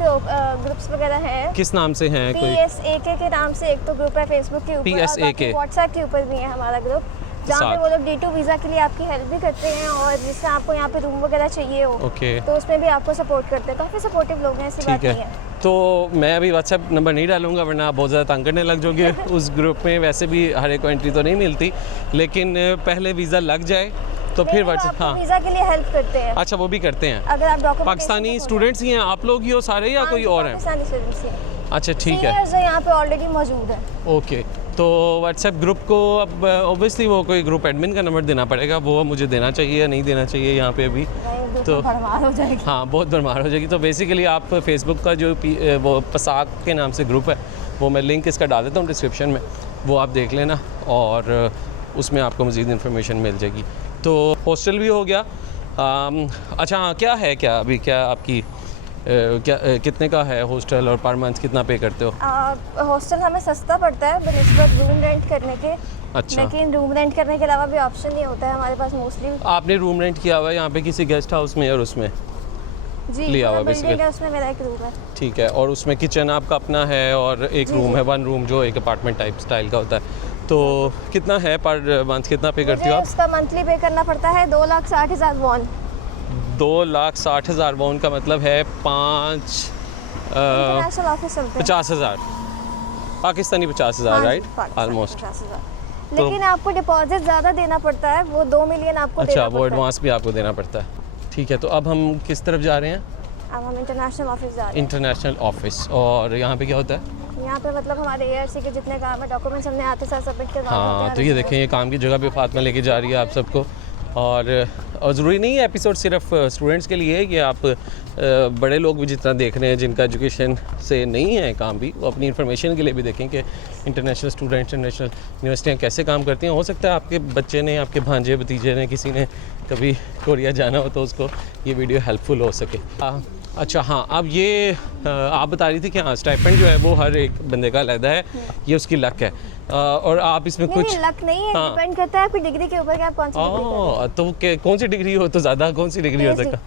ग्रुप्स वगैरह हैं। किस नाम से हैं कोई? PSAK के नाम से एक तो ग्रुप है फेसबुक के ऊपर, और PSAK। बाकी व्हाट्सएप के ऊपर भी है हमारा ग्रुप, जहाँ पे वो लोग D2 वीज़ा के लिए आपकी हेल्प भी करते हैं, और जिससे आपको यहाँ पे रूम वगैरह चाहिए हो ओके, तो उसमें भी आपको सपोर्ट करते हैं। काफ़ी सपोर्टिव लोग हैं, ऐसी बात ठीक नहीं है। है। तो मैं अभी व्हाट्सएप नंबर नहीं डालूंगा वरना आप बहुत ज़्यादा तंग करने लग जाओगे। उस ग्रुप में वैसे भी हर एक को एंट्री तो नहीं मिलती, लेकिन पहले वीज़ा लग जाए तो फिर व्हाट्सएप। हाँ, वीज़ा के लिए हेल्प करते हैं। अच्छा, वो भी करते हैं। अगर आप डॉक्यूमेंट पाकिस्तानी स्टूडेंट्स ही हैं आप लोग ही हो सारे या कोई और हैं? पाकिस्तानी स्टूडेंट्स हैं। अच्छा, ठीक है, सीनियर्स यहाँ पे ऑलरेडी मौजूद है। ओके। तो व्हाट्सएप ग्रुप को अब ऑब्वियसली वो कोई ग्रुप एडमिन का नंबर देना पड़ेगा, वो मुझे देना चाहिए या नहीं देना चाहिए यहाँ पे अभी? तो भरमार हो जाएगी। हाँ, बहुत भरमार हो जाएगी। तो बेसिकली आप फेसबुक का जो वो पसाक के नाम से ग्रुप है, वो मैं लिंक इसका डाल देता हूँ डिस्क्रिप्शन में, वो आप देख लेना और उसमें आपको मज़ीद इन्फॉर्मेशन मिल जाएगी। तो हॉस्टल भी हो गया। अच्छा, हाँ, क्या है क्या अभी क्या आपकी क्या कितने का है हॉस्टल और पर मंथ कितना पे करते हो? हॉस्टल हमें सस्ता पड़ता है बनिस्बत रूम रेंट करने के। अच्छा, लेकिन रूम रेंट करने के अलावा भी ऑप्शन नहीं होता है हमारे पास मोस्टली। आपने रूम रेंट किया हुआ है यहाँ पे किसी गेस्ट हाउस में और उसमें? जी, लिया हुआ बिल्डिंग basically। है, उसमें मेरा एक रूम है। ठीक है, और उसमें किचन आपका अपना है और एक जी, रूम जी। है, वन रूम जो एक अपार्टमेंट टाइप स्टाइल का होता है। तो कितना है पर मंथ, कितना पे करती हो मुझे आप? उसका मंथली पे करना पड़ता है 2,60,000 वॉन। 2,60,000 वॉन का मतलब है 5 इंटरनेशनल ऑफिस चलते हैं। 50,000। Pakistani 50,000 right almost. लेकिन आपको डिपॉजिट ज़्यादा देना पड़ता है, वो 2 मिलियन आपको अच्छा, देना वो पड़ता है। एडवांस भी आपको देना पड़ता है। ठीक है, तो अब हम किस तरफ जा रहे हैं? अब हम इंटरनेशनल ऑफिस जा रहे हैं। International office. और यहाँ पे क्या होता है? यहाँ पे मतलब हमारे ARC के जितने काम है, डॉक्यूमेंट्स हमने आते साथ सबमिट करवा हाँ, तो ये देखें, ये काम की जगह पे फातिमा लेके जा रही है आप सबको। और ज़रूरी नहीं है एपिसोड सिर्फ स्टूडेंट्स के लिए है, कि आप बड़े लोग भी जितना देख रहे हैं जिनका एजुकेशन से नहीं है काम भी, वो अपनी इन्फॉर्मेशन के लिए भी देखें कि इंटरनेशनल स्टूडेंट्स, इंटरनेशनल यूनिवर्सिटियाँ कैसे काम करती हैं। हो सकता है आपके बच्चे ने, आपके भांजे भतीजे ने, किसी ने कभी कोरिया जाना हो तो उसको ये वीडियो हेल्पफुल हो सके। अच्छा हाँ, अब ये आप बता रही थी कि हाँ स्टाइपेंड जो है वो हर एक बंदे का अलग है, ये उसकी लक है। और आप इसमें नहीं, कुछ नहीं, लक नहीं है, हाँ। डिपेंड करता है आपकी डिग्री के ऊपर कि आप कौन सी डिग्री कर रहे हैं। तो कौन सी डिग्री हो तो ज़्यादा, कौन सी डिग्री हो सकता?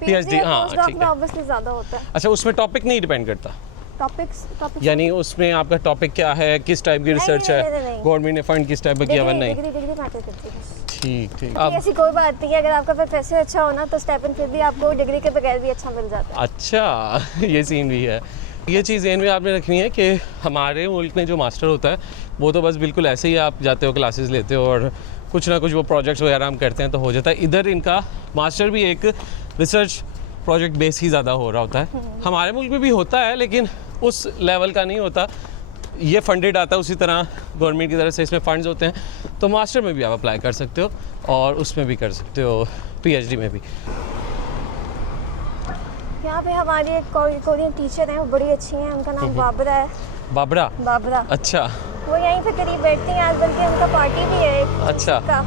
PhD, हाँ ठीक है। ऑब्वियसली ज़्यादा होता है। अच्छा, उसमें टॉपिक नहीं डिपेंड करता, टॉपिक्स यानी उसमें आपका टॉपिक क्या है, किस टाइप की रिसर्च है, गवर्नमेंट ने फंड किस टाइप का किया हुआ? नहीं, डिग्री मैटर करती है। ठीक ठीक। अब अब ऐसी कोई बात नहीं है, अगर आपका प्रोफेसर अच्छा हो ना तो स्टाइपेंड फिर भी आपको डिग्री के बगैर भी अच्छा मिल जाता है। अच्छा, ये सीन भी है। ये चीज़ ज़हन में आपने रखनी है कि हमारे मुल्क में जो मास्टर होता है वो तो बस बिल्कुल ऐसे ही आप जाते हो, क्लासेस लेते हो और कुछ ना कुछ वो प्रोजेक्ट्स वगैरह हम करते हैं तो हो जाता है। इधर इनका मास्टर भी एक रिसर्च प्रोजेक्ट बेस ही ज़्यादा हो रहा होता है। हमारे मुल्क में भी होता है लेकिन उस लेवल का नहीं होता। ये फंडेड आता है उसी तरह गवर्नमेंट की तरफ से, इसमें फंड्स होते हैं, तो मास्टर में भी आप अप्लाई कर सकते हो और उसमें भी कर सकते हो, PhD में भी। यहाँ पे हमारी एक कोरियन टीचर हैं, वो बड़ी अच्छी हैं, उनका नाम बाबरा है। बाबरा। अच्छा वो यहीं पे करीब बैठती हैं, आज बल्कि उनका पार्टी भी है एक, अच्छा का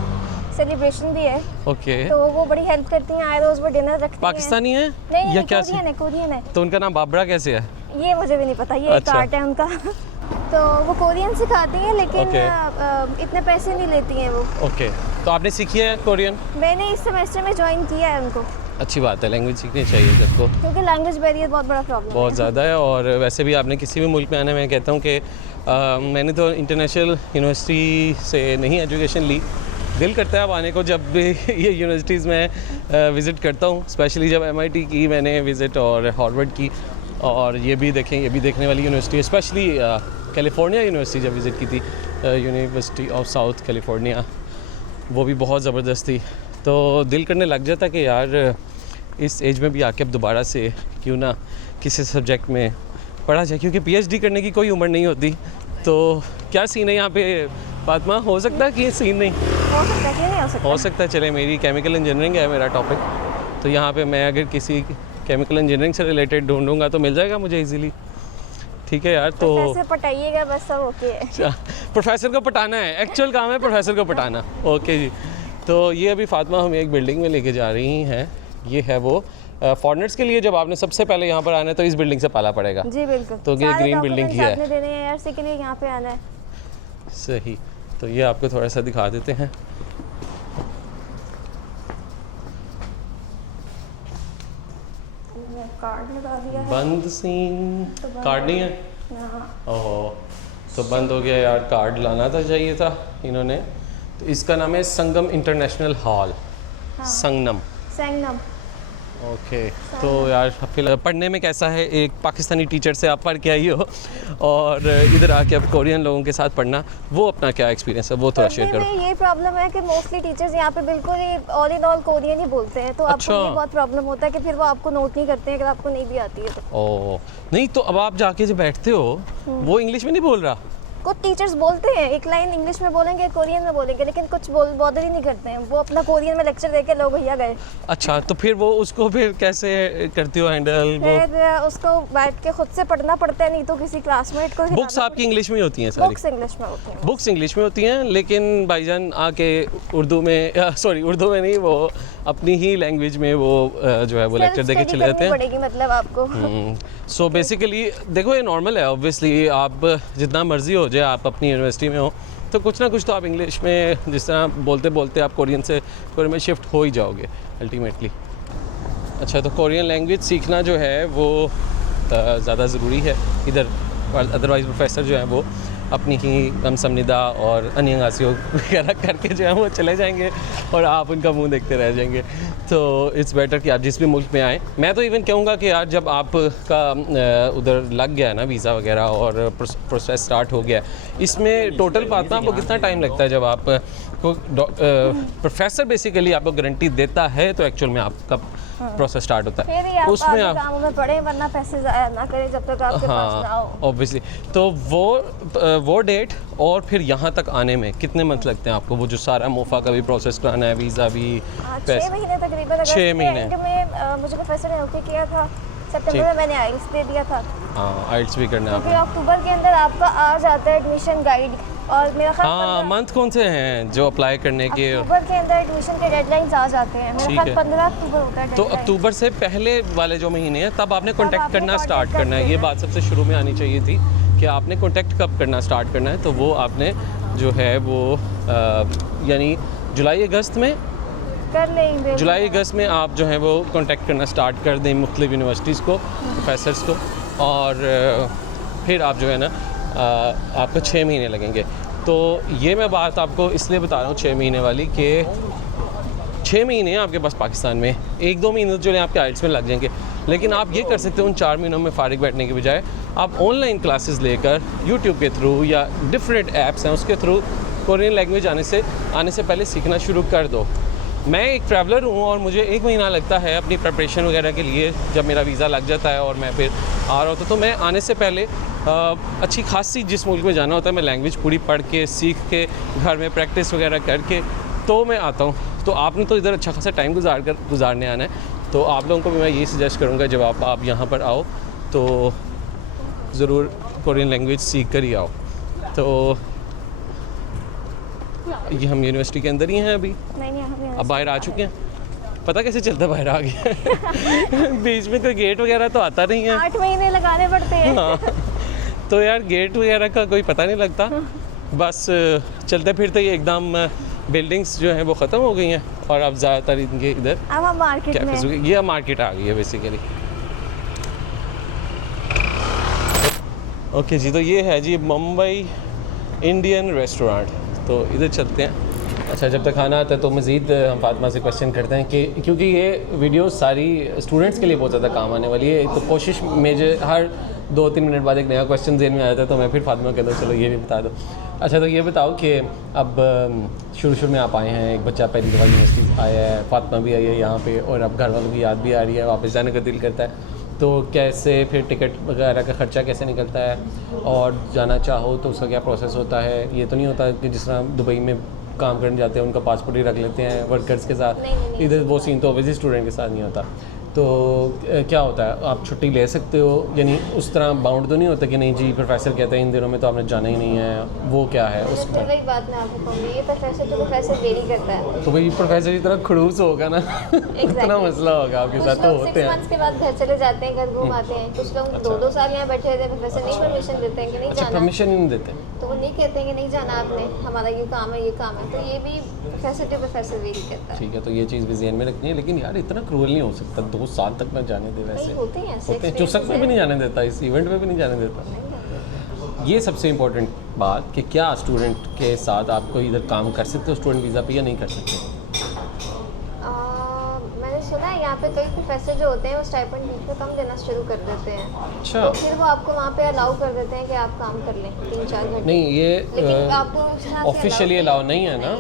सेलिब्रेशन भी है, ओके। तो वो बड़ी हेल्प करती हैं, आए रोज वो डिनर रखती हैं। पाकिस्तानी है नहीं, या नहीं, क्या? कोरियन है। तो उनका नाम बाबरा कैसे है? ये मुझे भी नहीं पता, ये अच्छा। एक आर्ट है उनका। तो वो कोरियन सिखाती हैं लेकिन Okay. इतने पैसे नहीं लेती हैं वो। ओके, तो आपने सीखी है कोरियन? मैंने इस सेमेस्टर में ज्वाइन किया है उनको, अच्छी बात है, लैंग्वेज सीखनी चाहिए सबको, क्योंकि लैंग्वेज बैरियर बहुत बड़ा प्रॉब्लम बहुत है। ज़्यादा है। और वैसे भी आपने किसी भी मुल्क में आना, मैं कहता हूँ कि मैंने तो इंटरनेशनल यूनिवर्सिटी से नहीं एजुकेशन ली, दिल करता है अब आने को जब भी ये यूनिवर्सिटीज़ में विज़िट करता हूँ, स्पेशली जब MIT की मैंने विज़िट और हार्वर्ड की, और ये भी देखें, ये भी देखने वाली यूनिवर्सिटी है। स्पेशली कैलिफोर्निया यूनिवर्सिटी जब विज़िट की थी, यूनिवर्सिटी ऑफ साउथ कैलिफोर्निया, वो भी बहुत ज़बरदस्त थी। तो दिल करने लग जाता कि यार इस एज में भी आके अब दोबारा से क्यों ना किसी सब्जेक्ट में पढ़ा जाए, क्योंकि PhD करने की कोई उम्र नहीं होती। तो क्या सीन है यहाँ पे फातिमा? हो सकता है कि ये सीन नहीं हो सकता है कि नहीं हो सकता है। चले, मेरी केमिकल इंजीनियरिंग है मेरा टॉपिक, तो यहाँ पे मैं अगर किसी केमिकल इंजीनियरिंग से रिलेटेड ढूंढूंगा तो मिल जाएगा मुझे इजीली। ठीक है यार, तो प्रोफेसर पटाइएगा बस, सब ओके है। प्रोफेसर को पटाना है, एक्चुअल काम है प्रोफेसर को पटाना। ओके जी, तो ये अभी फातिमा हमें एक बिल्डिंग में लेके जा रही हैं। ये है वो फॉरेनर्स के लिए जब आपने सबसे पहले यहाँ पर आना है तो इस बिल्डिंग से पाला पड़ेगा। जी बिल्कुल, तो ये ग्रीन बिल्डिंग ही है। आपने देने हैं ARC के लिए, यहाँ पे आना है। सही, तो ये आपको थोड़ा सा दिखा देते हैं। कार्ड लगा दिया है। बंद सीन, कार्ड नहीं है? यहाँ ओहो, तो बंद हो गया यार, कार्ड लाना था, चाहिए था इन्होंने। तो इसका नाम है संगम इंटरनेशनल हॉल, संगनम। ओके, तो यार फिलहाल पढ़ने में कैसा है? एक पाकिस्तानी टीचर से आप पढ़ के आई हो और इधर आके अब कोरियन लोगों के साथ पढ़ना, वो अपना क्या एक्सपीरियंस है वो थोड़ा शेयर पढ़ने करो। में ये प्रॉब्लम है कि मोस्टली टीचर्स यहाँ पे बिल्कुल ही ऑल इन ऑल कोरियन ही बोलते हैं, तो अच्छा। आपको ये बहुत प्रॉब्लम होता है कि फिर वो आपको नोट नहीं करते हैं अगर आपको नहीं भी आती है तो। ओह नहीं, तो अब आप जाके जब बैठते हो वो इंग्लिश में नहीं बोल रहा? कुछ टीचर्स बोलते हैं, एक लाइन इंग्लिश में बोलेंगे, कोरियन में बोलेंगे, लेकिन कुछ बॉदर ही नहीं करते हैं, वो अपना कोरियन में लेक्चर देके लोग भैया गए। अच्छा, तो फिर वो उसको फिर कैसे करती हो हैंडल? वो फिर उसको बैठ के खुद से पढ़ना पड़ता है, नहीं तो किसी क्लासमेट को। बुक्स आपकी इंग्लिश में ही होती हैं सारी? बुक्स इंग्लिश में होती हैं। बुक्स इंग्लिश में होती हैं, लेकिन भाईजान आके उर्दू में, सॉरी उर्दू में नहीं, वो अपनी ही लैंग्वेज में वो जो है वो लेक्चर देके चले जाते हैं। पड़ेगी मतलब आपको। सो बेसिकली देखो, ये नॉर्मल है ऑब्वियसली, आप जितना मर्जी हो जाए, आप अपनी यूनिवर्सिटी में हो तो कुछ ना कुछ तो आप इंग्लिश में जिस तरह बोलते बोलते आप कोरियन में शिफ्ट हो ही जाओगे अल्टीमेटली। अच्छा, तो कोरियन लैंग्वेज सीखना जो है वो ज़्यादा ज़रूरी है इधर, अदरवाइज़ प्रोफेसर जो है वो अपनी ही समनिदा और अनियंगासियों वगैरह करके जो है वो चले जाएंगे और आप उनका मुंह देखते रह जाएंगे। तो इट्स बेटर कि आप जिस भी मुल्क में आएँ, मैं तो इवन कहूँगा कि यार जब आपका उधर लग गया ना वीज़ा वगैरह और प्रोसेस स्टार्ट हो गया, इसमें टोटल बात ना आपको कितना टाइम लगता है जब आप को प्रोफेसर बेसिकली आपको गारंटी देता है तो एक्चुअल में आपका प्रोसेस स्टार्ट होता फिर ही है आप उसमें आगे कामों में पड़े, वरना पैसे ज़ाया ना करें जब तक आपके पास ना हाँ हो। ऑब्वियसली। तो वो डेट और फिर यहाँ तक आने में कितने मंथ लगते हैं आपको? वो जो सारा मोफा का भी प्रोसेस कराना है, वीज़ा भी, 6 महीने तकरीबन। अगस्त 6 महीने के एंड में मुझे प्रोफेसर ने ओके किया था, सितंबर में मैंने आइल्स दे दिया था, हाँ आइल्स भी करना है क्योंकि आपको। अक्टूबर के अंदर आपका आ जाता है एडमिशन गाइड, और मेरा ख्याल हाँ मंथ कौन से हैं जो अप्लाई करने के? अक्टूबर के अंदर एडमिशन के डेडलाइंस आ जाते हैं, मेरा ठीक ख्याल है। 15 अक्टूबर होता है तो deadline। अक्टूबर से पहले वाले जो महीने हैं तब आपने कांटेक्ट आपने करना contact स्टार्ट कर करना है। ये देना। बात सबसे शुरू में आनी चाहिए थी कि आपने कांटेक्ट कब करना स्टार्ट करना है। तो वो आपने जो है वो यानी जुलाई अगस्त में, कर लेंगे जुलाई अगस्त में आप जो है वो कांटेक्ट करना स्टार्ट कर दें मुख्तलिफ यूनिवर्सिटीज़ को, प्रोफेसर्स को, और फिर आप जो है ना आपको 6 महीने लगेंगे। तो ये मैं बात आपको इसलिए बता रहा हूँ 6 महीने वाली कि 6 महीने आपके पास पाकिस्तान में, 1-2 महीने जो है आपके आइल्स में लग जाएंगे, लेकिन आप ये कर सकते हो उन 4 महीनों में फारिग बैठने के बजाय आप ऑनलाइन क्लासेस लेकर यूट्यूब के थ्रू या डिफरेंट ऐप्स हैं उसके थ्रू कोरियन लैंग्वेज आने से पहले सीखना शुरू कर दो। मैं एक ट्रैवलर हूँ और मुझे 1 महीना लगता है अपनी प्रिपरेशन वगैरह के लिए, जब मेरा वीज़ा लग जाता है और मैं फिर आ रहा होता तो मैं आने से पहले अच्छी खासी जिस मुल्क में जाना होता है मैं लैंग्वेज पूरी पढ़ के सीख के घर में प्रैक्टिस वगैरह करके तो मैं आता हूँ। तो आपने तो इधर अच्छा खासा टाइम गुजारने आना है, तो आप लोगों को भी मैं यही सजेस्ट करूँगा जब आप यहाँ पर आओ तो ज़रूर कोरियन लैंग्वेज सीख कर ही आओ। तो ये हम यूनिवर्सिटी के अंदर ही हैं अभी, नहीं हम अब बाहर आ चुके हैं। पता कैसे चलता बाहर आ गया? बीच में कोई गेट वगैरह तो आता नहीं है। 8 महीने लगाने पड़ते हैं। हाँ तो यार गेट वगैरह का कोई पता नहीं लगता, बस चलते फिरते ही एकदम बिल्डिंग्स जो हैं वो ख़त्म हो गई हैं और अब ज़्यादातर इनके इधर अब हम मार्केट में कैफेज हो गए। ये मार्केट आ गई है बेसिकली। ओके जी, तो ये है जी मुंबई इंडियन रेस्टोरेंट। तो इधर चलते हैं। अच्छा जब तक खाना आता है तो मज़ीद हम फातिमा से क्वेश्चन करते हैं कि क्योंकि ये वीडियो सारी स्टूडेंट्स के लिए बहुत ज़्यादा काम आने वाली है, तो कोशिश में जो हर 2-3 मिनट बाद एक नया क्वेश्चन ज़हन में आ जाता है तो मैं फिर फातिमा कहता हूँ चलो ये भी बता दो। अच्छा तो ये बताओ कि अब शुरू में आप आए हैं, एक बच्चा पहली दफ़ा यूनिवर्सिटी आया है, फातिमा भी आई है यहाँ पे, और अब घर वालों की याद भी आ रही है, वापस जाने का दिल करता है, तो कैसे फिर टिकट वगैरह का ख़र्चा कैसे निकलता है, और जाना चाहो तो उसका क्या प्रोसेस होता है? ये तो नहीं होता कि जिस तरह दुबई में काम करने जाते हैं उनका पासपोर्ट ही रख लेते हैं वर्कर्स के साथ, इधर वो सीन तो ओवरसीज स्टूडेंट के साथ नहीं होता। तो क्या होता है, आप छुट्टी ले सकते हो, यानी उस तरह बाउंड तो नहीं होता कि नहीं जी प्रोफेसर कहते हैं इन दिनों में तो आपने जाना ही नहीं है, वो क्या है उस तो वही बात मैं आपको कहूँगी, ये प्रोफेसर वेरी करता है। तो भाई प्रोफेसर की तरह खड़ूस होगा ना इतना मसला होगा आपके साथ, तो होते 6 मंथ्स के बाद घर चले जाते हैं, घर घूम आते हैं। कुछ लोग 2-2 साल यहाँ बैठे रहते हैं, प्रोफेसर नहीं परमिशन देते हैं कि नहीं अच्छा जाना, परमिशन नहीं देते? तो वो नहीं कहते हैं कि नहीं जाना आपने, हमारा ये काम है ये काम है। तो ये भी प्रोफेसर वेरी करता है। ठीक है, तो ये चीज़ भी ज़हन में रखनी है, लेकिन यार इतना क्रूअल नहीं हो सकता 2 साल तक मैं जाने दे। वैसे नहीं होते हैं ऐसे होते हैं, चुसक में भी नहीं जाने देता, इस इवेंट में भी नहीं जाने देता। ये सबसे इम्पोर्टेंट बात कि क्या स्टूडेंट के साथ आप कोई इधर काम कर सकते हो स्टूडेंट वीज़ा पे या नहीं कर सकते? मैंने सुना है यहाँ पे कई प्रोफेसर जो होते हैं वो स्टाइपेंड बीच में कम देना शुरू कर देते हैं, अच्छा तो फिर वो आपको वहाँ पे अलाउ कर देते हैं कि आप काम कर लें 3-4 घंटे। नहीं लेकिन ये आपको उस तरह से ऑफिशियली अलाउ नहीं है ना,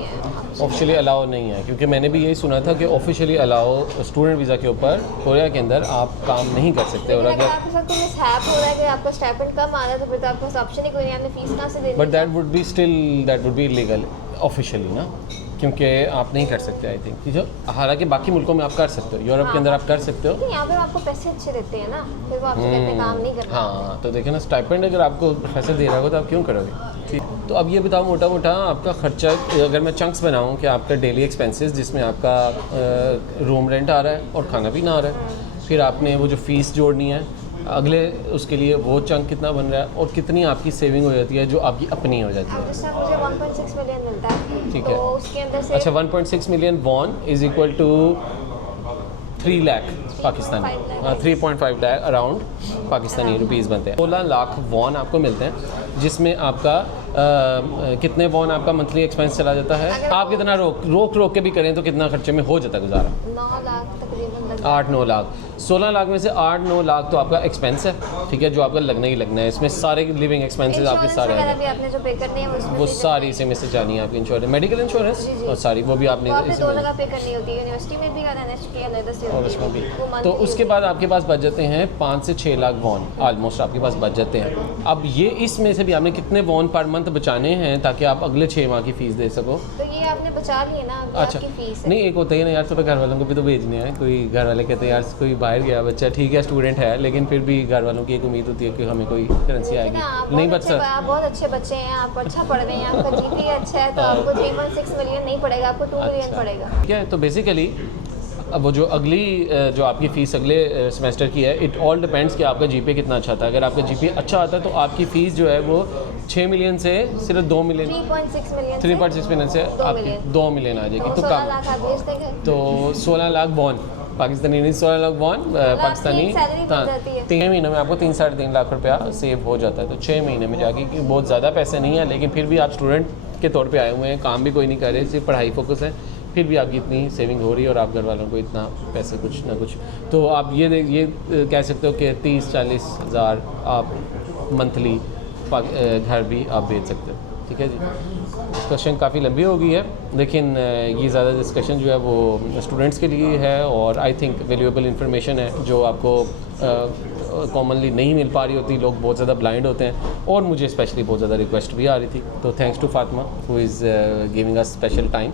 ऑफिशियली अलाउ नहीं है, क्योंकि मैंने भी यही सुना था कि ऑफिशियली अलाउ स्टूडेंट वीज़ा के ऊपर कोरिया के अंदर आप काम नहीं कर सकते। और लेकिन अगर अगर आपके साथ कोई मिसहैप हो रहा है कि आपका स्टाइपेंड कम आ रहा है तो फिर तो आपके पास ऑप्शन ही कोई नहीं, आपने फीस कहाँ से देनी but that would be illegal officially ना, क्योंकि आप नहीं कर सकते आई थिंक। जो हालांकि बाकी मुल्कों में आप कर सकते हो, यूरोप के अंदर आप कर सकते हो। लेकिन यहाँ पे आपको पैसे अच्छे देते हैं ना, फिर वो आपसे कहते हैं काम नहीं करना। हाँ तो देखें ना, स्टाइपेंड अगर आपको प्रोफेसर दे रहा होगा तो आप क्यों करोगे? ठीक, तो अब ये बताओ मोटा मोटा आपका खर्चा, अगर मैं चंक्स बनाऊँ कि आपका डेली एक्सपेंसेस जिसमें आपका रूम रेंट आ रहा है और खाना पीना आ रहा है, फिर आपने वो जो फ़ीस जोड़नी है अगले उसके लिए वो चंक कितना बन रहा है, और कितनी आपकी सेविंग हो जाती है जो आपकी अपनी हो जाती अब है। जैसे मुझे 1.6 मिलियन मिलता है, ठीक तो है। उसके अंदर से अच्छा 1.6 million won is equal to 3 lakh Pakistani, 3.5 lakh around Pakistani rupees बनते हैं। 16 लाख वॉन आपको मिलते हैं, जिसमें आपका कितने वॉन आपका मंथली एक्सपेंस चला जाता है? आप कितना रोक के भी करें तो कितना खर्चे में हो जाता है गुजारा? 9 लाख तकरीबन 8-9 लाख। 16 लाख में से 8-9 लाख तो आपका एक्सपेंस है, ठीक है, जो आपका लगना ही लगना है। इसमें सारे लिविंग एक्सपेंसेस आपके सारे वगैरह भी आपने जो पे करने हैं वो सारी इसी में से जानी है आपकी इंश्योरेंस, मेडिकल इंश्योरेंस और सारी वो भी आपने आपने इसी 2 में। जगह पे करनी होती है, यूनिवर्सिटी में भी और NHK अलग से और होती उसमें भी है वो तो monthly उसके बाद आपके पास बच जाते हैं 5 से 6 लाख वॉन ऑलमोस्ट आपके पास बच जाते हैं। अब ये इसमें से भी आपने कितने वॉन पर मंथ बचाने हैं ताकि आप अगले 6 माह की फ़ीस दे सको? तो ये आपने बचा लिए ना अभी अच्छा, आपकी फीस है। नहीं एक होता है ना यार, तो घर वालों को भी तो भेजने हैं। कोई घर वाले कहते हैं यार कोई बाहर गया बच्चा, ठीक है स्टूडेंट है, लेकिन फिर भी घर वालों की एक उम्मीद होती है कि हमें कोई करेंसी आएगी। नहीं बच सकता। आप बहुत अच्छे बच्चे हैं, आप अच्छा पढ़ रहे हैं, आपका GPA अच्छा है, तो आपको 3.6 मिलियन नहीं पड़ेगा, आपको 2 मिलियन पड़ेगा। ठीक है, तो बेसिकली अब वो जो अगली जो आपकी फ़ीस अगले सेमेस्टर की है, इट ऑल डिपेंड्स कि आपका GPA कितना अच्छा था। अगर आपका GPA अच्छा आता है तो आपकी फ़ीस जो है वो 6 मिलियन से सिर्फ 2 मिलियन 3.6 मिलियन 3.6 मिलियन से 2 आपकी मिलियन। 2 मिलियन आ जाएगी। तो 16 कम लाख आप भेज देंगे। तो 16 लाख बॉन्ड पाकिस्तानी नहीं, 16 लाख बॉन्ड पाकिस्तानी सैलरी मिल जाती है। 3 महीनों में आपको 3-3.5 लाख रुपया सेव हो जाता है। तो 6 महीने में जाके कि बहुत ज़्यादा पैसे नहीं है, लेकिन फिर भी आप स्टूडेंट के तौर पे आए हुए हैं, काम भी कोई नहीं कर रहे, सिर्फ पढ़ाई फोकस है, फिर भी आपकी इतनी सेविंग हो रही है और आप घर वालों को इतना पैसे कुछ ना कुछ। तो आप ये कह सकते हो कि 30-40 हज़ार आप मंथली घर भी आप बेच सकते हो। ठीक है जी, डिस्कशन काफ़ी लंबी हो गई है, लेकिन ये ज़्यादा डिस्कशन जो है वो स्टूडेंट्स के लिए है और आई थिंक वैल्यूएबल इन्फॉर्मेशन है जो आपको कॉमनली नहीं मिल पा रही होती। लोग बहुत ज़्यादा ब्लाइंड होते हैं और मुझे स्पेशली बहुत ज़्यादा रिक्वेस्ट भी आ रही थी। तो thanks to Fatima who is giving us special time.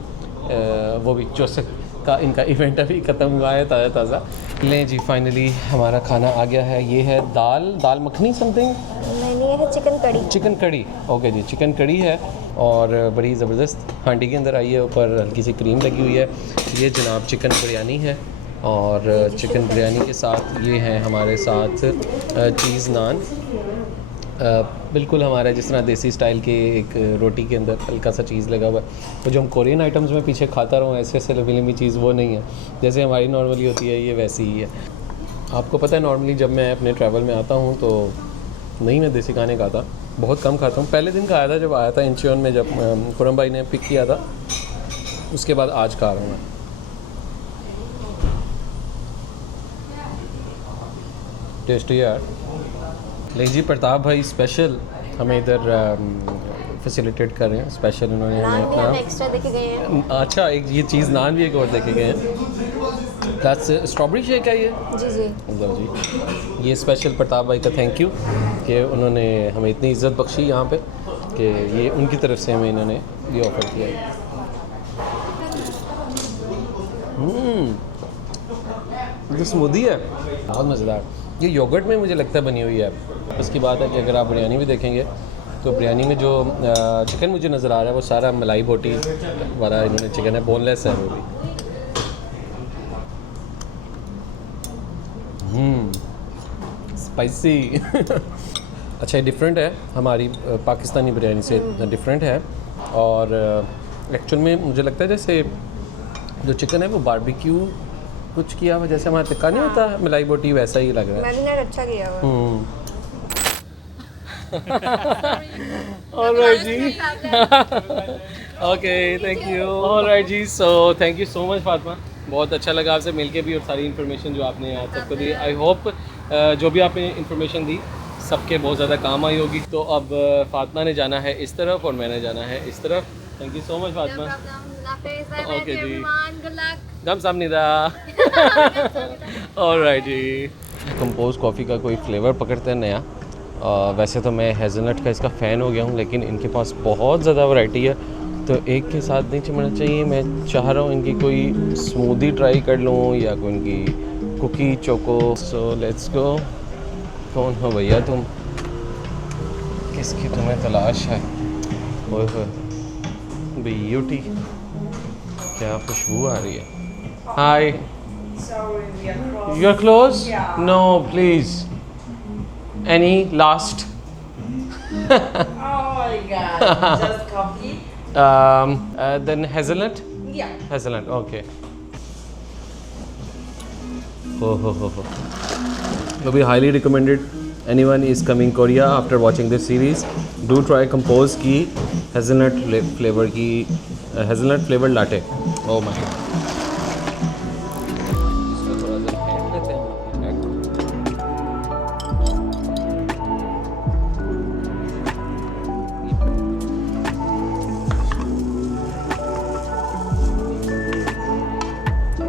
वो भी जोसेफ का इनका इवेंट अभी ख़त्म हुआ है ताज़ा। लें जी, फाइनली हमारा खाना आ गया है। ये है दाल मखनी समथिंग, नहीं है चिकन कड़ी। चिकन कड़ी। ओके जी, चिकन कड़ी है और बड़ी ज़बरदस्त हांडी के अंदर आई है, ऊपर हल्की सी क्रीम लगी हुई है। ये जनाब चिकन बिरयानी है और चिकन बिरयानी के साथ ये है हमारे साथ चीज़ नान, बिल्कुल हमारा जिस तरह देसी स्टाइल के एक रोटी के अंदर हल्का सा चीज़ लगा हुआ है। तो जो हम कोरियन आइटम्स में पीछे खाता रहूँ ऐसे लंबी चीज़ वो नहीं है, जैसे हमारी नॉर्मली होती है ये वैसी ही है। आपको पता है नॉर्मली जब मैं अपने ट्रैवल में आता हूँ तो नहीं मैं देसी खाने खाता, बहुत कम खाता हूँ। पहले दिन खाया था जब आया था इंचियोन में, जब खुरम भाई ने पिक किया था, उसके बाद आज खा रहा हूँ मैं। टेस्टी यार। लेकिन जी प्रताप भाई स्पेशल हमें इधर फैसिलिटेट कर रहे हैं, स्पेशल उन्होंने हमें अपना एक्स्ट्रा देके गए हैं। अच्छा एक ये चीज़ नान भी एक और देके गए हैं, प्लस स्ट्रॉबेरी शेक है ये। जी जी लो जी, ये स्पेशल प्रताप भाई का थैंक यू कि उन्होंने हमें इतनी इज़्ज़त बख्शी यहाँ पे कि ये उनकी तरफ से हमें इन्होंने ये ऑफ़र किया है। ये स्मूदी है, बहुत मज़ेदार। ये योगर्ट में मुझे लगता है बनी हुई है। उसकी बात है कि अगर आप बिरयानी भी देखेंगे तो बिरयानी में जो चिकन मुझे नज़र आ रहा है वो सारा मलाई बोटी वाला इन्होंने चिकन है, बोनलेस है वो भी। स्पाइसी अच्छा ये डिफरेंट है, हमारी पाकिस्तानी बिरयानी से डिफरेंट है और एक्चुअल में मुझे लगता है जैसे जो चिकन है वो बारबेक्यू कुछ किया हुआ, जैसे हमारा टिक्का नहीं होता मलाई बोटी, वैसा ही लग रहा है। मैरिनेट अच्छा किया हुआ। Alright ji, okay thank you. Alright ji, so thank you so much Fatima, बहुत अच्छा लगा आपसे मिलके भी और सारी इन्फॉर्मेशन जो आपने आप सबको दी। आई होप जो भी आपने इन्फॉर्मेशन दी सबके बहुत ज़्यादा काम आई होगी। तो अब फातिमा ने जाना है इस तरफ और मैंने जाना है इस तरफ। Thank you so much Fatima. Okay जी, गम सामनिदा। ऑलराइट जी, कंपोज कॉफ़ी का कोई फ्लेवर पकड़ते हैं नया। वैसे तो मैं हेज़लनट का इसका फ़ैन हो गया हूँ, लेकिन इनके पास बहुत ज़्यादा वैरायटी है तो एक के साथ नहीं चिमड़ना चाहिए। मैं चाह रहा हूँ इनकी कोई स्मूदी ट्राई कर लूँ या कोई इनकी cookie choco. So let's go. कौन हो भैया तुम, किसकी तुम्हें तलाश है? ओए होए ब्यूटी, क्या खुशबू आ रही है। Hi, you are close? No please, any last? Oh my god, just coffee? Then hazelnut? Yeah. Hazelnut, okay. हो वो भी highly recommended anyone is coming Korea after watching this series, do try compose की hazelnut flavor की hazelnut flavored latte. Oh my god. इसका थोड़ा सा hand लेते हैं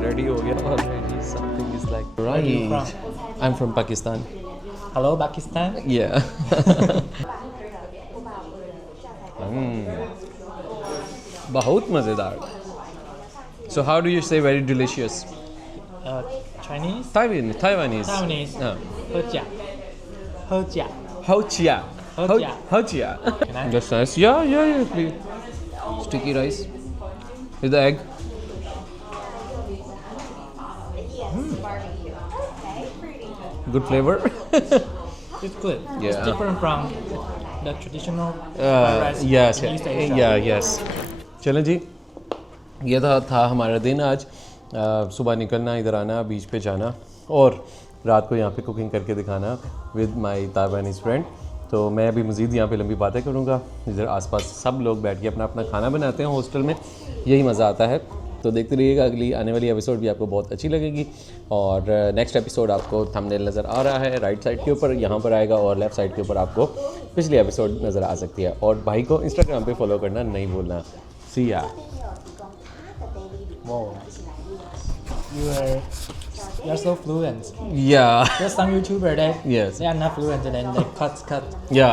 ready हो गया already. Something is like Where are you right. I'm from Pakistan. Hello, Pakistan. Yeah. बहुत मज़ेदार. So how do you say very delicious? Chinese. Taiwanese. Taiwanese. Yeah. 喝甲，喝甲。 Hojia. Hojia. Hojia. Can I? That's nice. Yeah, please. Sticky rice with the egg. Good flavor. It's good. Yeah. It's different from the traditional fried rice yes. in East Asia. Yes. चलें जी. ये था हमारा दिन आज. सुबह निकलना, इधर आना, बीच पे जाना और रात को यहाँ पे कुकिंग करके दिखाना विद माय ताइवानीज़ फ्रेंड. तो मैं अभी मज़ीद यहाँ पे लंबी बातें करूँगा. इधर आसपास सब लोग बैठ के अपना अपना खाना बनाते हैं हॉस्टल में. यही मज़ा आता है. तो देखते रहिएगा, अगली आने वाली एपिसोड भी आपको बहुत अच्छी लगेगी. और नेक्स्ट एपिसोड आपको थंबनेल नज़र आ रहा है राइट साइड के ऊपर, यहाँ पर आएगा, और लेफ़्ट साइड के ऊपर आपको पिछली एपिसोड नज़र आ सकती है. और भाई को इंस्टाग्राम पे फॉलो करना नहीं भूलना. सी या. Wow. You're so fluent. या There's some YouTuber that Yes. they are not fluent and then they cut. या